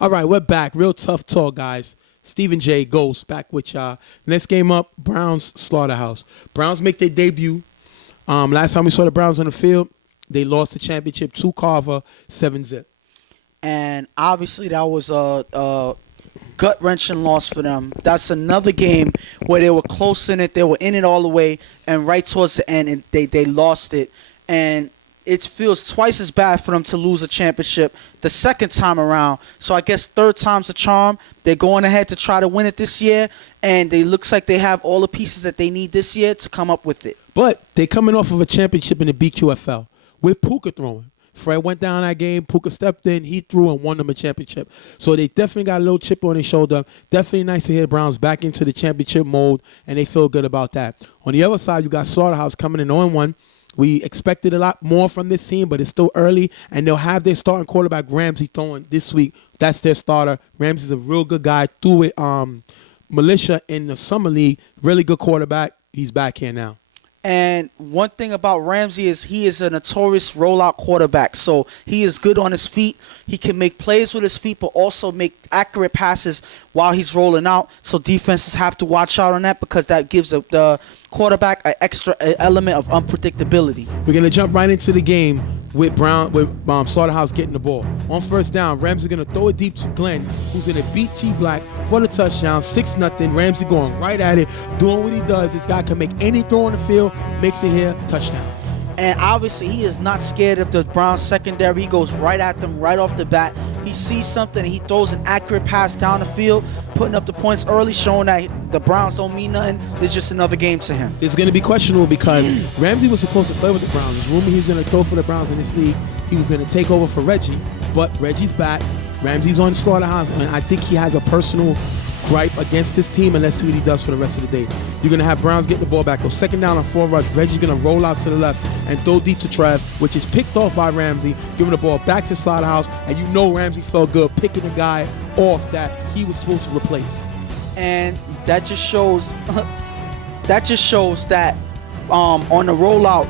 All right, we're back. Real Tough Talk, guys. Stephen J. Ghost back with y'all. Next game up, Browns Slaughterhouse. Browns make their debut. Last time we saw the Browns on the field, they lost the championship to Carver, 7-0. And obviously that was a gut-wrenching loss for them. That's another game where they were close in it. They were in it all the way, and right towards the end, they lost it. And it feels twice as bad for them to lose a championship the second time around. So I guess third time's a charm. They're going ahead to try to win it this year, and it looks like they have all the pieces that they need this year to come up with it. But they coming off of a championship in the BQFL with Puka throwing. Fred went down that game. Puka stepped in. He threw and won them a championship. So they definitely got a little chip on their shoulder. Definitely nice to hear Browns back into the championship mode, and they feel good about that. On the other side, you got Slaughterhouse coming in 0-1. We expected a lot more from this team, but it's still early, and they'll have their starting quarterback, Ramsey, throwing this week. That's their starter. Ramsey's a real good guy. Threw with Militia in the Summer League. Really good quarterback. He's back here now. And one thing about Ramsey is he is a notorious rollout quarterback. So he is good on his feet. He can make plays with his feet, but also make accurate passes while he's rolling out. So defenses have to watch out on that because that gives the quarterback an extra element of unpredictability. We're going to jump right into the game with Slaughterhouse getting the ball. On first down, Ramsey going to throw it deep to Glenn, who's going to beat G Black for the touchdown, 6-0. Ramsey going right at it, doing what he does. This guy can make any throw on the field, makes it here, touchdown. And obviously, he is not scared of the Browns secondary. He goes right at them right off the bat. He sees something, and he throws an accurate pass down the field, putting up the points early, showing that the Browns don't mean nothing. It's just another game to him. It's going to be questionable because Ramsey was supposed to play with the Browns. There's rumor he was going to throw for the Browns in this league. He was going to take over for Reggie, but Reggie's back. Ramsey's on Slaughterhouse, and I think he has a personal gripe against this team, and let's see what he does for the rest of the day. You're going to have Browns getting the ball back. Go second down on 4 rush. Reggie's going to roll out to the left and throw deep to Trev, which is picked off by Ramsey, giving the ball back to Slaughterhouse, and you know Ramsey felt good picking the guy off that he was supposed to replace. And that just shows that on the rollout,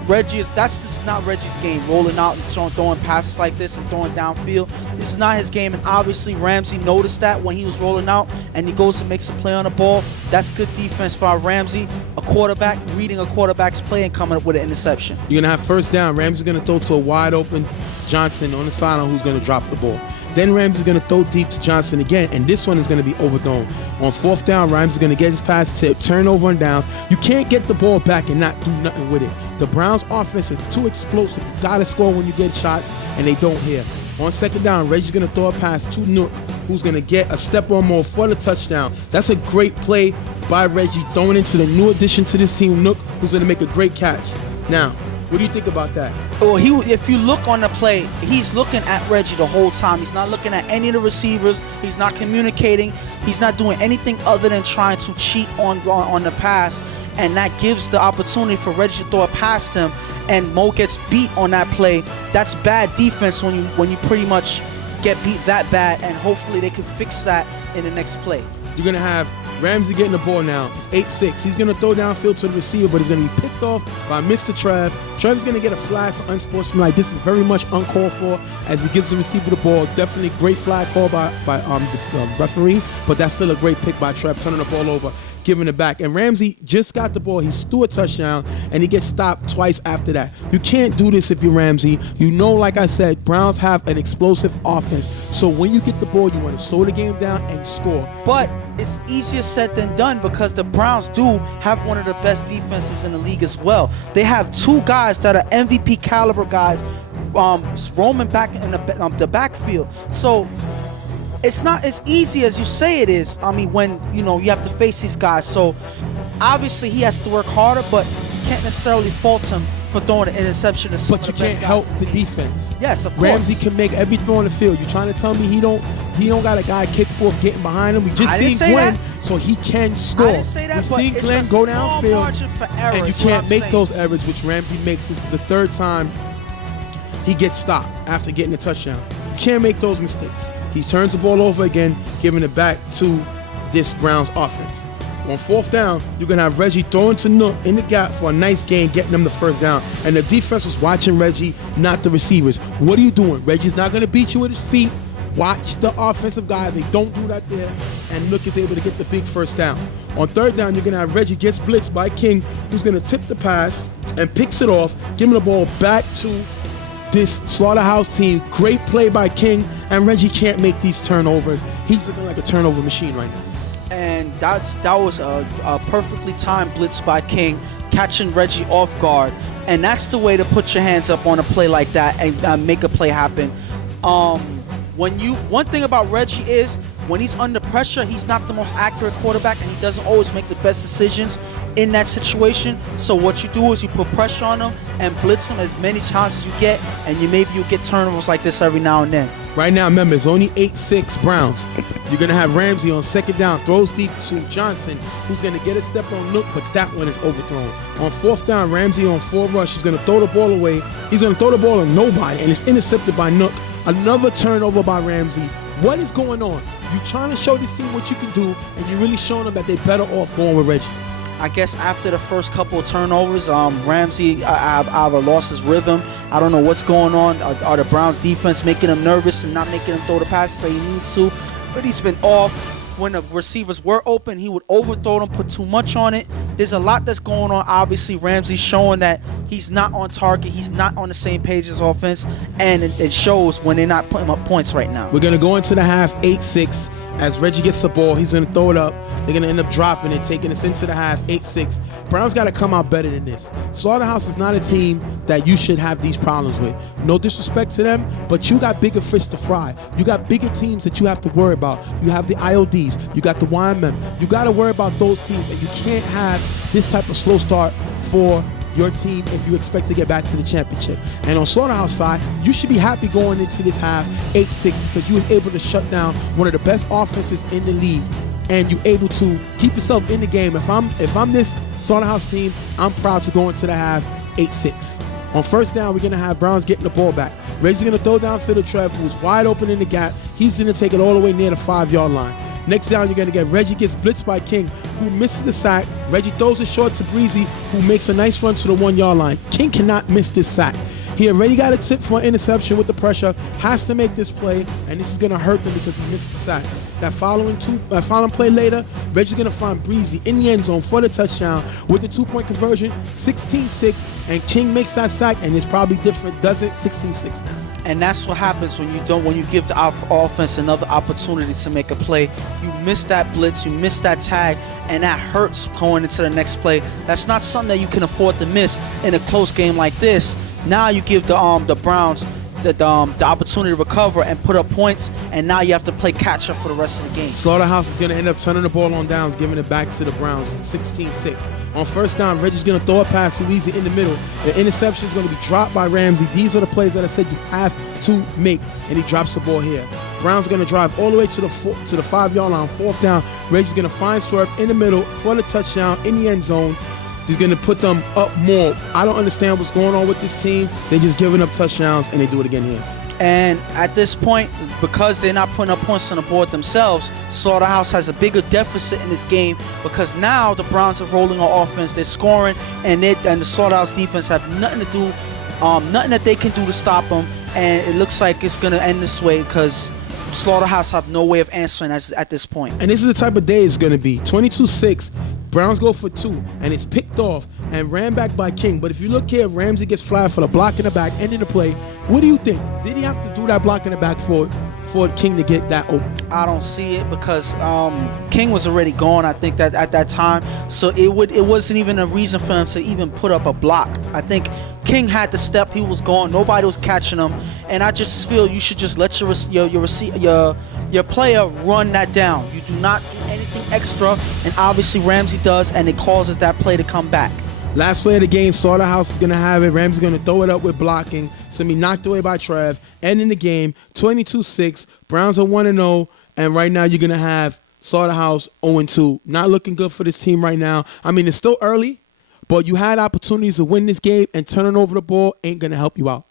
that's just not Reggie's game. Rolling out and throwing passes like this and throwing downfield, this is not his game. And obviously Ramsey noticed that when he was rolling out, and he goes and makes a play on the ball. That's good defense for our Ramsey, a quarterback reading a quarterback's play and coming up with an interception. You're gonna have first down. Ramsey's gonna throw to a wide open Johnson on the sideline, who's gonna drop the ball. Then Ramsey's going to throw deep to Johnson again, and this one is going to be overthrown. On 4th down, Ramsey's going to get his pass tip, turnover and downs. You can't get the ball back and not do nothing with it. The Browns' offense is too explosive. You got to score when you get shots, and they don't here. On 2nd down, Reggie's going to throw a pass to Nook, who's going to get a step on more for the touchdown. That's a great play by Reggie, throwing into the new addition to this team, Nook, who's going to make a great catch. Now, what do you think about that? Well, if you look on the play, he's looking at Reggie the whole time. He's not looking at any of the receivers. He's not communicating. He's not doing anything other than trying to cheat on the pass. And that gives the opportunity for Reggie to throw it past him, and Mo gets beat on that play. That's bad defense when you pretty much get beat that bad, and hopefully they can fix that in the next play. You're going to have Ramsey getting the ball now. It's 8-6. He's going to throw downfield to the receiver, but he's going to be picked off by Mr. Trev. Trev's going to get a flag for unsportsmanlike. This is very much uncalled for as he gives the receiver the ball. Definitely great flag call by the referee, but that's still a great pick by Trev, turning the ball over, giving it back. And Ramsey just got the ball. He threw a touchdown, and he gets stopped twice after that. You can't do this if you're Ramsey. You know, like I said, Browns have an explosive offense. So when you get the ball, you want to slow the game down and score. But it's easier said than done because the Browns do have one of the best defenses in the league as well. They have 2 guys that are MVP caliber guys roaming back in the backfield. So it's not as easy as you say it is. I mean, when you have to face these guys. So obviously he has to work harder, but you can't necessarily fault him for throwing an interception. But you can't help the defense. Yes, of course. Ramsey can make every throw on the field. You're trying to tell me he don't got a guy capable of getting behind him? We just seen Glenn, so he can score. I didn't say that, We've but seen it's Glenn a go small downfield, margin for error, and you can't make those errors, which Ramsey makes. This is the 3rd time he gets stopped after getting a touchdown. You can't make those mistakes. He turns the ball over again, giving it back to this Browns offense. On 4th down, you're going to have Reggie throwing to Nook in the gap for a nice gain, getting them the 1st down. And the defense was watching Reggie, not the receivers. What are you doing? Reggie's not going to beat you with his feet. Watch the offensive guys. They don't do that there. And Nook is able to get the big 1st down. On 3rd down, you're going to have Reggie gets blitzed by King, who's going to tip the pass and picks it off, giving the ball back to this Slaughterhouse team. Great play by King, and Reggie can't make these turnovers. He's looking like a turnover machine right now. And that was a perfectly timed blitz by King, catching Reggie off guard. And that's the way to put your hands up on a play like that and make a play happen. One thing about Reggie is when he's under pressure, he's not the most accurate quarterback, and he doesn't always make the best decisions in that situation. So what you do is you put pressure on him and blitz him as many times as you get, and maybe you get turnovers like this every now and then. Right now, remember, it's only 8-6 Browns. You're going to have Ramsey on second down, throws deep to Johnson, who's going to get a step on Nook, but that one is overthrown. On fourth down, Ramsey on 4 rush. He's going to throw the ball away. He's going to throw the ball on nobody, and it's intercepted by Nook. Another turnover by Ramsey. What is going on? You're trying to show this team what you can do, and you're really showing them that they're better off going with Reggie. I guess after the first couple of turnovers, Ramsey either lost his rhythm. I don't know what's going on. Are the Browns defense making him nervous and not making him throw the passes that he needs to? But he's been off. When the receivers were open, he would overthrow them, put too much on it. There's a lot that's going on. Obviously, Ramsey's showing that he's not on target. He's not on the same page as offense, and it shows when they're not putting up points right now. We're going to go into the half 8-6. As Reggie gets the ball, he's going to throw it up. They're going to end up dropping it, taking us into the half 8-6. Browns got to come out better than this. Slaughterhouse is not a team that you should have these problems with. No disrespect to them, but you got bigger fish to fry. You got bigger teams that you have to worry about. You have the IODs. You got the YMM. You got to worry about those teams, and you can't have this type of slow start for your team if you expect to get back to the championship. And on Slaughterhouse side, you should be happy going into this half 8-6 because you were able to shut down one of the best offenses in the league, and you're able to keep yourself in the game. If I'm this Slaughterhouse team, I'm proud to go into the half 8-6. On first down, we're going to have Browns getting the ball back. Reggie's going to throw down Fiddle Trev, who's wide open in the gap. He's going to take it all the way near the 5-yard line. Next down, you're going to get Reggie gets blitzed by King, who misses the sack. Reggie throws it short to Breezy, who makes a nice run to the 1-yard line. King cannot miss this sack. He already got a tip for an interception with the pressure, has to make this play, and this is going to hurt them because he missed the sack. That following play later, Reggie's going to find Breezy in the end zone for the touchdown with the 2-point conversion, 16-6, and King makes that sack, and it's probably different, does it? 16-6. And that's what happens when you give the offense another opportunity to make a play. You miss that blitz, you miss that tag, and that hurts going into the next play. That's not something that you can afford to miss in a close game like this. Now you give the Browns the opportunity to recover and put up points, and now you have to play catch up for the rest of the game. Slaughterhouse is going to end up turning the ball on downs, giving it back to the Browns, 16-6. On first down, Reggie's going to throw a pass to Easy in the middle. The interception is going to be dropped by Ramsey. These are the plays that I said you have to make, and he drops the ball here. Browns are going to drive all the way to the 5-yard line. Fourth down, Reggie's going to find Swerve in the middle for the touchdown in the end zone. He's going to put them up more. I don't understand what's going on with this team. They're just giving up touchdowns, and they do it again here. And at this point, because they're not putting up points on the board themselves, Slaughterhouse has a bigger deficit in this game because now the Browns are rolling on offense. They're scoring, and the Slaughterhouse defense have nothing to do, nothing that they can do to stop them. And it looks like it's going to end this way because Slaughterhouse have no way of answering at this point. And this is the type of day it's going to be. 22-6. Browns go for 2, and it's picked off and ran back by King. But if you look here, Ramsey gets flagged for the block in the back, ending the play. What do you think? Did he have to do that block in the back for King to get that open? I don't see it because King was already gone, I think, that at that time. So it wasn't even a reason for him to even put up a block. I think King had the step. He was gone. Nobody was catching him. And I just feel you should just let your player run that down. You do not do anything extra, and obviously Ramsey does, and it causes that play to come back. Last play of the game, Slaughterhouse is going to have it. Ramsey's going to throw it up with blocking. It's going to be knocked away by Trev. Ending the game, 22-6. Browns are 1-0, and right now you're going to have Slaughterhouse 0-2. Not looking good for this team right now. I mean, it's still early, but you had opportunities to win this game, and turning over the ball ain't going to help you out.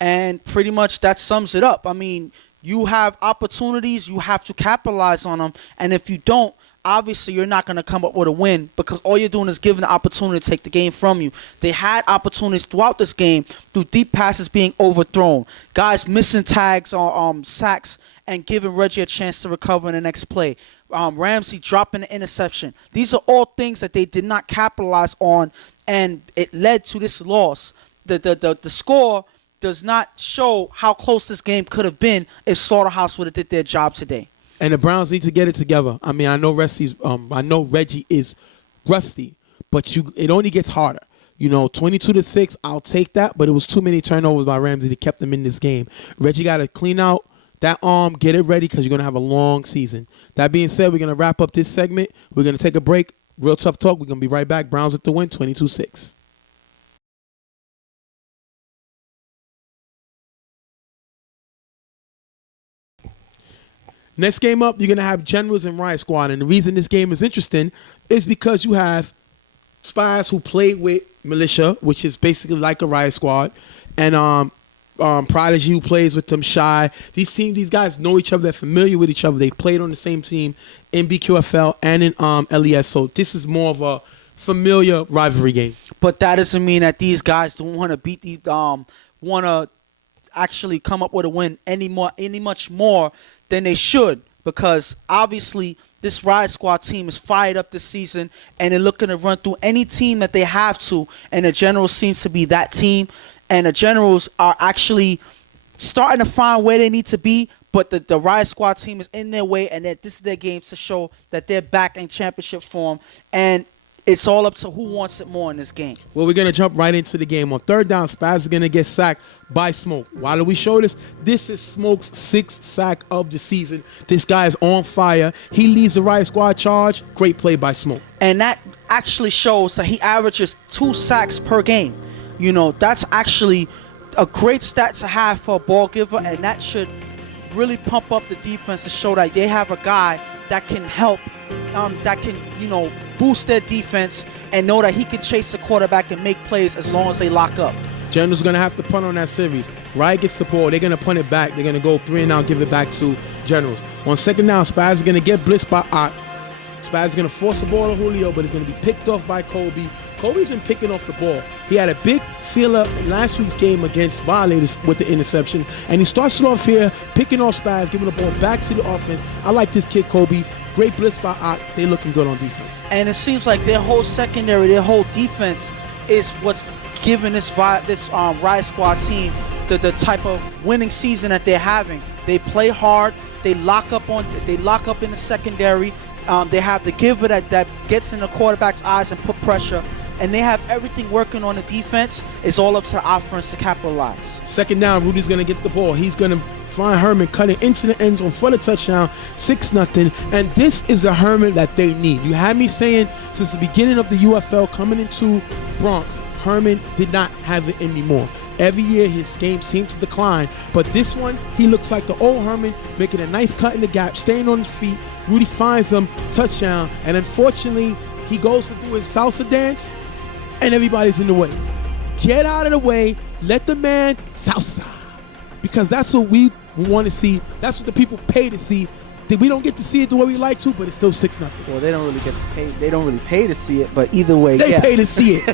And pretty much that sums it up. I mean, you have opportunities, you have to capitalize on them, and if you don't, obviously you're not going to come up with a win because all you're doing is giving the opportunity to take the game from you. They had opportunities throughout this game through deep passes being overthrown, guys missing tags on sacks and giving Reggie a chance to recover in the next play. Ramsey dropping the interception. These are all things that they did not capitalize on, and it led to this loss. The score does not show how close this game could have been if Slaughterhouse would have did their job today. And the Browns need to get it together. I know Reggie is rusty, but it only gets harder. 22-6, I'll take that, but it was too many turnovers by Ramsey that kept them in this game. Reggie got to clean out that arm, get it ready, because you're going to have a long season. That being said, we're going to wrap up this segment. We're going to take a break. Real Tough Talk. We're going to be right back. Browns with the win, 22-6. Next game up, you're going to have Generals and Riot Squad. And the reason this game is interesting is because you have Spies who played with Militia, which is basically like a Riot Squad, and Prodigy who plays with them, Shy. These guys know each other. They're familiar with each other. They played on the same team in BQFL and in LES. So this is more of a familiar rivalry game. But that doesn't mean that these guys don't want to beat these, want to actually come up with a win any much more than they should, because obviously this Riot Squad team is fired up this season and they're looking to run through any team that they have to, and the Generals seems to be that team, and the Generals are actually starting to find where they need to be, but the Riot Squad team is in their way, and that this is their game to show that they're back in championship form, and it's all up to who wants it more in this game. Well, we're going to jump right into the game. On third down, Spaz is going to get sacked by Smoke. Why do we show this? This is Smoke's 6th sack of the season. This guy is on fire. He leads the Riot Squad charge. Great play by Smoke. And that actually shows that he averages 2 sacks per game. That's actually a great stat to have for a ball giver, and that should really pump up the defense to show that they have a guy that can help, that can, boost their defense and know that he can chase the quarterback and make plays as long as they lock up. General's going to have to punt on that series. Riot gets the ball. They're going to punt it back. They're going to go 3 and out, give it back to Generals. On second down, Spaz is going to get blitzed by Ott. Spaz is going to force the ball to Julio, but it's going to be picked off by Kobe. Kobe's been picking off the ball. He had a big sealer in last week's game against Violators with the interception, and he starts it off here, picking off Spaz, giving the ball back to the offense. I like this kid, Kobe. Great blitz by Ott. They're looking good on defense. And it seems like their whole secondary, their whole defense is what's giving this Riot Squad team the type of winning season that they're having. They play hard. They lock up in the secondary. They have the giver that gets in the quarterback's eyes and put pressure. And they have everything working on the defense. It's all up to the offense to capitalize. Second down, Rudy's going to get the ball. He's going to find Herman cutting into the end zone for the touchdown, 6-0. And this is the Herman that they need. You had me saying since the beginning of the UFL coming into Bronx, Herman did not have it anymore. Every year his game seems to decline, but this one, he looks like the old Herman, making a nice cut in the gap, staying on his feet. Rudy finds him, touchdown, and unfortunately, he goes to do his salsa dance, and everybody's in the way. Get out of the way, let the man salsa, because that's what we want to see. That's what the people pay to see. We don't get to see it the way we like to, but it's still 6-0. Well, they don't really get to pay. They don't really pay to see it, but either way, they yeah. pay to see it.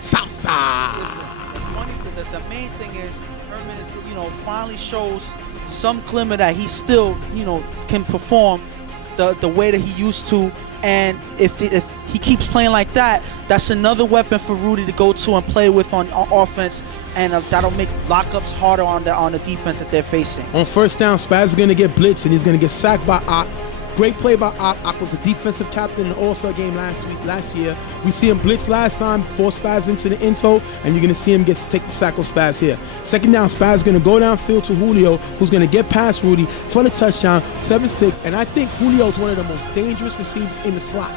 Salsa. Listen, the main thing is Herman is, finally shows some glimmer that he still, can perform the way that he used to. And if he keeps playing like that, that's another weapon for Rudy to go to and play with on offense, and that'll make lockups harder on the defense that they're facing. On first down, Spaz is going to get blitzed, and he's going to get sacked by Ott. Great play by Ott. Ott was the defensive captain in the All-Star game last year. We see him blitz last time, force Spaz into the end zone, and you're going to see him take the sack of Spaz here. Second down, Spaz is going to go downfield to Julio, who's going to get past Rudy for the touchdown, 7-6. And I think Julio is one of the most dangerous receivers in the slot.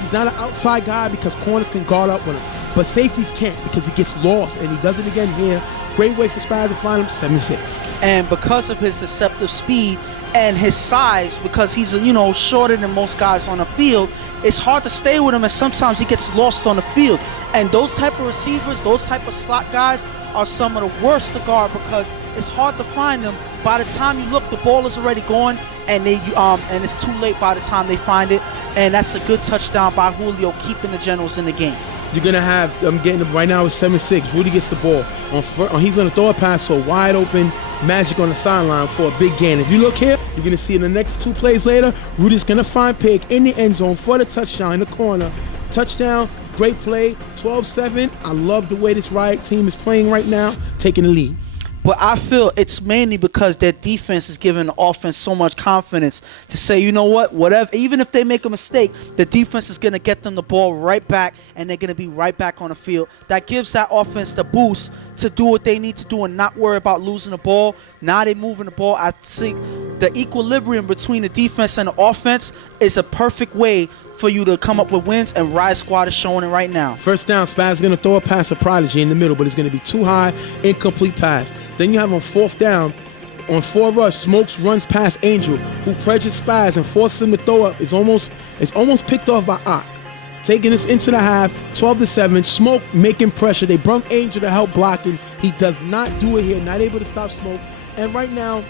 He's not an outside guy because corners can guard up with him, but safeties can't because he gets lost, and he does it again here. Great way for Spaz to find him, 7-6. And because of his deceptive speed and his size, because he's shorter than most guys on the field, it's hard to stay with him, and sometimes he gets lost on the field. And those type of receivers, those type of slot guys are some of the worst to guard because it's hard to find them. By the time you look, the ball is already gone, and and it's too late by the time they find it. And that's a good touchdown by Julio, keeping the Generals in the game. You're going to have, I'm getting it right now, it's 7-6. Rudy gets the ball. He's going to throw a pass to a wide open Magic on the sideline for a big gain. If you look here, you're going to see in the next 2 plays later, Rudy's going to find Pig in the end zone for the touchdown in the corner. Touchdown, great play, 12-7. I love the way this Riot team is playing right now, taking the lead. But I feel it's mainly because their defense is giving the offense so much confidence to say, you know what, whatever, even if they make a mistake, the defense is going to get them the ball right back, and they're going to be right back on the field. That gives that offense the boost to do what they need to do and not worry about losing the ball. Now they're moving the ball. I think the equilibrium between the defense and the offense is a perfect way for you to come up with wins, and Riot Squad is showing it right now. First down, Spaz is going to throw a pass to Prodigy in the middle, but it's going to be too high, incomplete pass. Then you have on fourth down, on 4 rush, Smokes runs past Angel, who pressures Spaz and forces him to throw up. It's almost picked off by Ock. Taking this into the half, 12-7, Smoke making pressure. They brought Angel to help blocking. He does not do it here, not able to stop Smoke. And right now,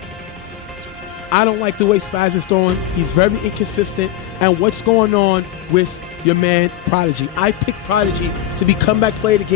I don't like the way Spaz is throwing. He's very inconsistent. And what's going on with your man Prodigy? I picked Prodigy to be comeback player of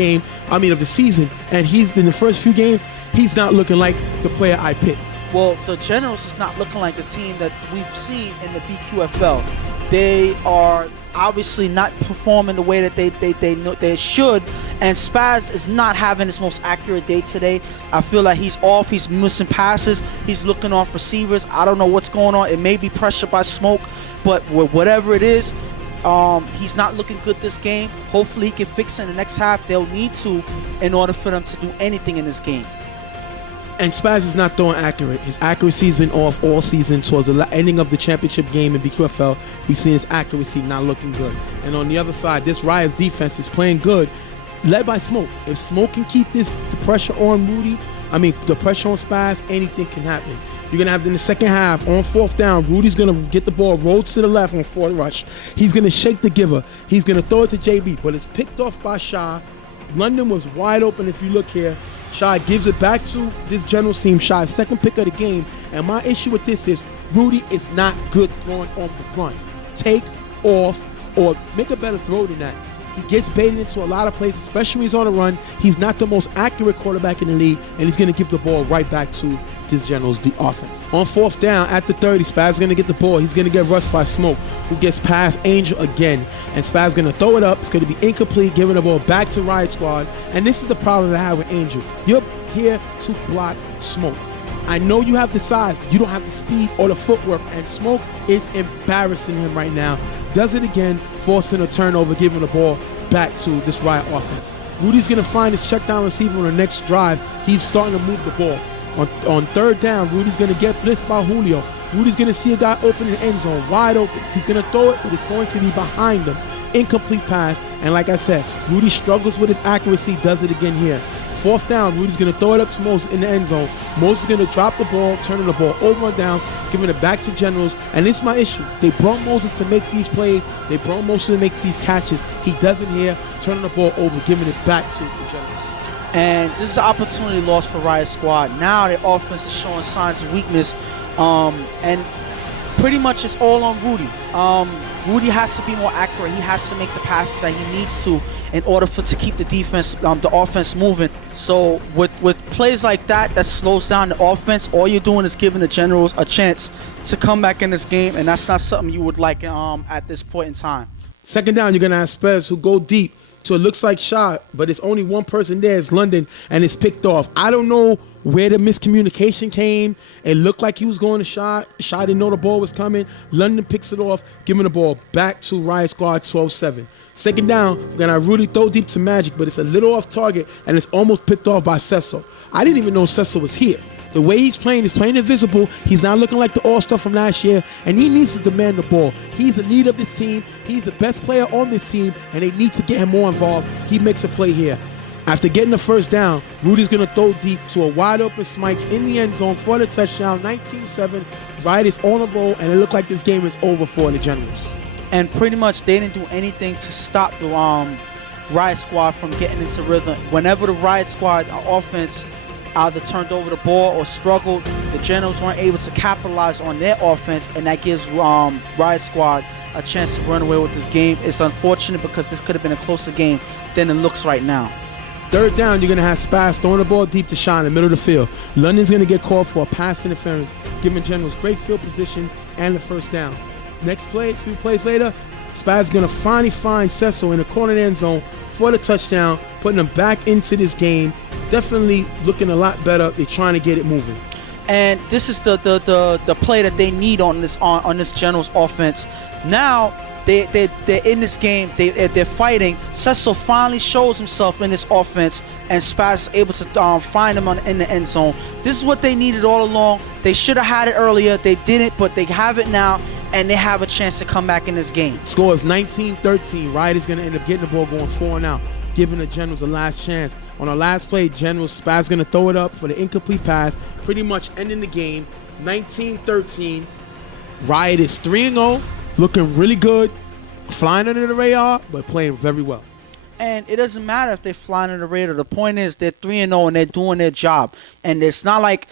the season. And he's in the first few games, he's not looking like the player I picked. Well, the Generals is not looking like the team that we've seen in the BQFL. They are obviously not performing the way that they should, and Spaz is not having his most accurate day today. I feel like he's off. He's missing passes. He's looking off receivers. I don't know what's going on. It may be pressure by Smoke, but whatever it is, he's not looking good this game. Hopefully he can fix it in the next half. They'll need to in order for them to do anything in this game. And Spaz is not throwing accurate. His accuracy has been off all season. Towards the ending of the championship game in BQFL, we've seen his accuracy not looking good. And on the other side, this Riot's defense is playing good, led by Smoke. If Smoke can keep the pressure on the pressure on Spaz, anything can happen. You're going to have in the second half, on fourth down, Rudy's going to get the ball, rolled to the left on fourth rush. He's going to shake the giver. He's going to throw it to JB, but it's picked off by Shaw. London was wide open if you look here. Shaw gives it back to this general team. Shaw's second pick of the game. And my issue with this is Rudy is not good throwing on the run. Take off or make a better throw than that. He gets baited into a lot of places, especially when he's on the run. He's not the most accurate quarterback in the league, and he's going to give the ball right back to this Generals, the offense. On fourth down, at the 30, Spaz is going to get the ball. He's going to get rushed by Smoke, who gets past Angel again. And Spaz is going to throw it up. It's going to be incomplete, giving the ball back to Riot Squad. And this is the problem that I have with Angel. You're here to block Smoke. I know you have the size. You don't have the speed or the footwork. And Smoke is embarrassing him right now. Does it again, forcing a turnover, giving the ball back to this Riot offense. Rudy's going to find his check down receiver on the next drive. He's starting to move the ball. On third down, Rudy's going to get blitzed by Julio. Rudy's going to see a guy open in the end zone, wide open. He's going to throw it, but it's going to be behind him. Incomplete pass. And like I said, Rudy struggles with his accuracy, does it again here. Fourth down, Rudy's going to throw it up to Moses in the end zone. Moses is going to drop the ball, turning the ball over on downs, giving it back to Generals. And this is my issue. They brought Moses to make these plays. They brought Moses to make these catches. He does it here, turning the ball over, giving it back to the Generals. And this is an opportunity lost for Riot Squad. Now their offense is showing signs of weakness. And pretty much it's all on Rudy. Rudy has to be more accurate. He has to make the passes that he needs to in order to keep the defense, the offense moving. So with plays like that slows down the offense, all you're doing is giving the Generals a chance to come back in this game, and that's not something you would like at this point in time. Second down, you're going to have Spez who go deep. So it looks like shot, but it's only one person there. It's London, and it's picked off. I don't know where the miscommunication came. It looked like he was going to shot. Shot didn't know the ball was coming. London picks it off, giving the ball back to Riot Squad 12-7. Second down, then I really throw deep to Magic, but it's a little off target, and it's almost picked off by Cecil. I didn't even know Cecil was here. The way he's playing invisible. He's not looking like the all-star from last year, and he needs to demand the ball. He's the leader of this team. He's the best player on this team, and they need to get him more involved. He makes a play here. After getting the first down, Rudy's going to throw deep to a wide-open Smikes in the end zone for the touchdown, 19-7. Riot is on a roll, and it looked like this game is over for the Generals. And pretty much they didn't do anything to stop the Riot Squad from getting into rhythm. Whenever the Riot Squad offense either turned over the ball or struggled, the Generals weren't able to capitalize on their offense, and that gives Riot Squad a chance to run away with this game. It's unfortunate because this could have been a closer game than it looks right now. Third down, you're going to have Spaz throwing the ball deep to Sean in the middle of the field. London's going to get called for a pass interference, giving Generals great field position and the first down. Next play, a few plays later, Spaz is going to finally find Cecil in the corner of the end zone for the touchdown, putting them back into this game. Definitely looking a lot better. They're trying to get it moving. And this is the play that they need on this Generals offense. Now they're in this game. They're fighting. Cecil finally shows himself in this offense, and Spaz is able to find him in the end zone. This is what they needed all along. They should have had it earlier. They didn't, but they have it now, and they have a chance to come back in this game. Score is 19-13. Riot is going to end up getting the ball going 4 and out, giving the Generals a last chance. On our last play, Generals, Spaz going to throw it up for the incomplete pass, pretty much ending the game 19-13. Riot is 3-0, looking really good, flying under the radar, but playing very well. And it doesn't matter if they're flying under the radar. The point is they're 3-0 and they're doing their job. And it's not like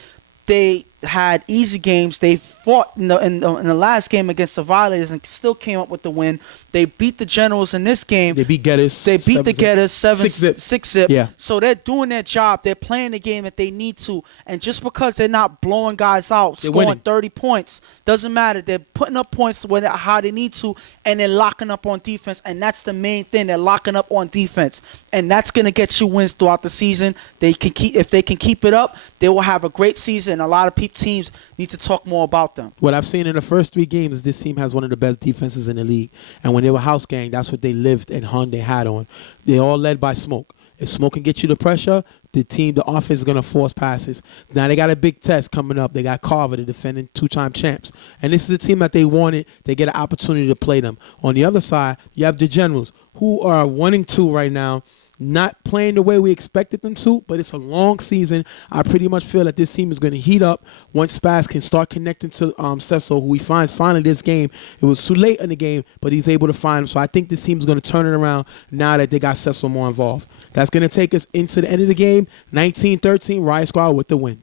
they had easy games. They fought in the last game against the Violators and still came up with the win. They beat the Generals in this game. They beat Gettas. They beat the Gettas 6-zip. Yeah. So they're doing their job. They're playing the game that they need to. And just because they're not blowing guys out, they're scoring winning. 30 points, doesn't matter. They're putting up points how they need to, and they're locking up on defense. And that's the main thing. They're locking up on defense. And that's going to get you wins throughout the season. If they can keep it up, they will have a great season. A lot of teams need to talk more about them. What I've seen in the first 3 games is this team has one of the best defenses in the league. And when they were house gang, that's what they lived and hung their hat on. They're all led by Smoke. If Smoke can get you the pressure, the offense is going to force passes. Now they got a big test coming up. They got Carver, the defending 2-time champs. And this is a team that they wanted. They get an opportunity to play them. On the other side, you have the Generals, who are 1-2 right now. Not playing the way we expected them to, but it's a long season. I pretty much feel that this team is going to heat up once Spaz can start connecting to Cecil, who he finds finally this game. It was too late in the game, but he's able to find him. So I think this team is going to turn it around now that they got Cecil more involved. That's going to take us into the end of the game. 19-13, Riot Squad with the win.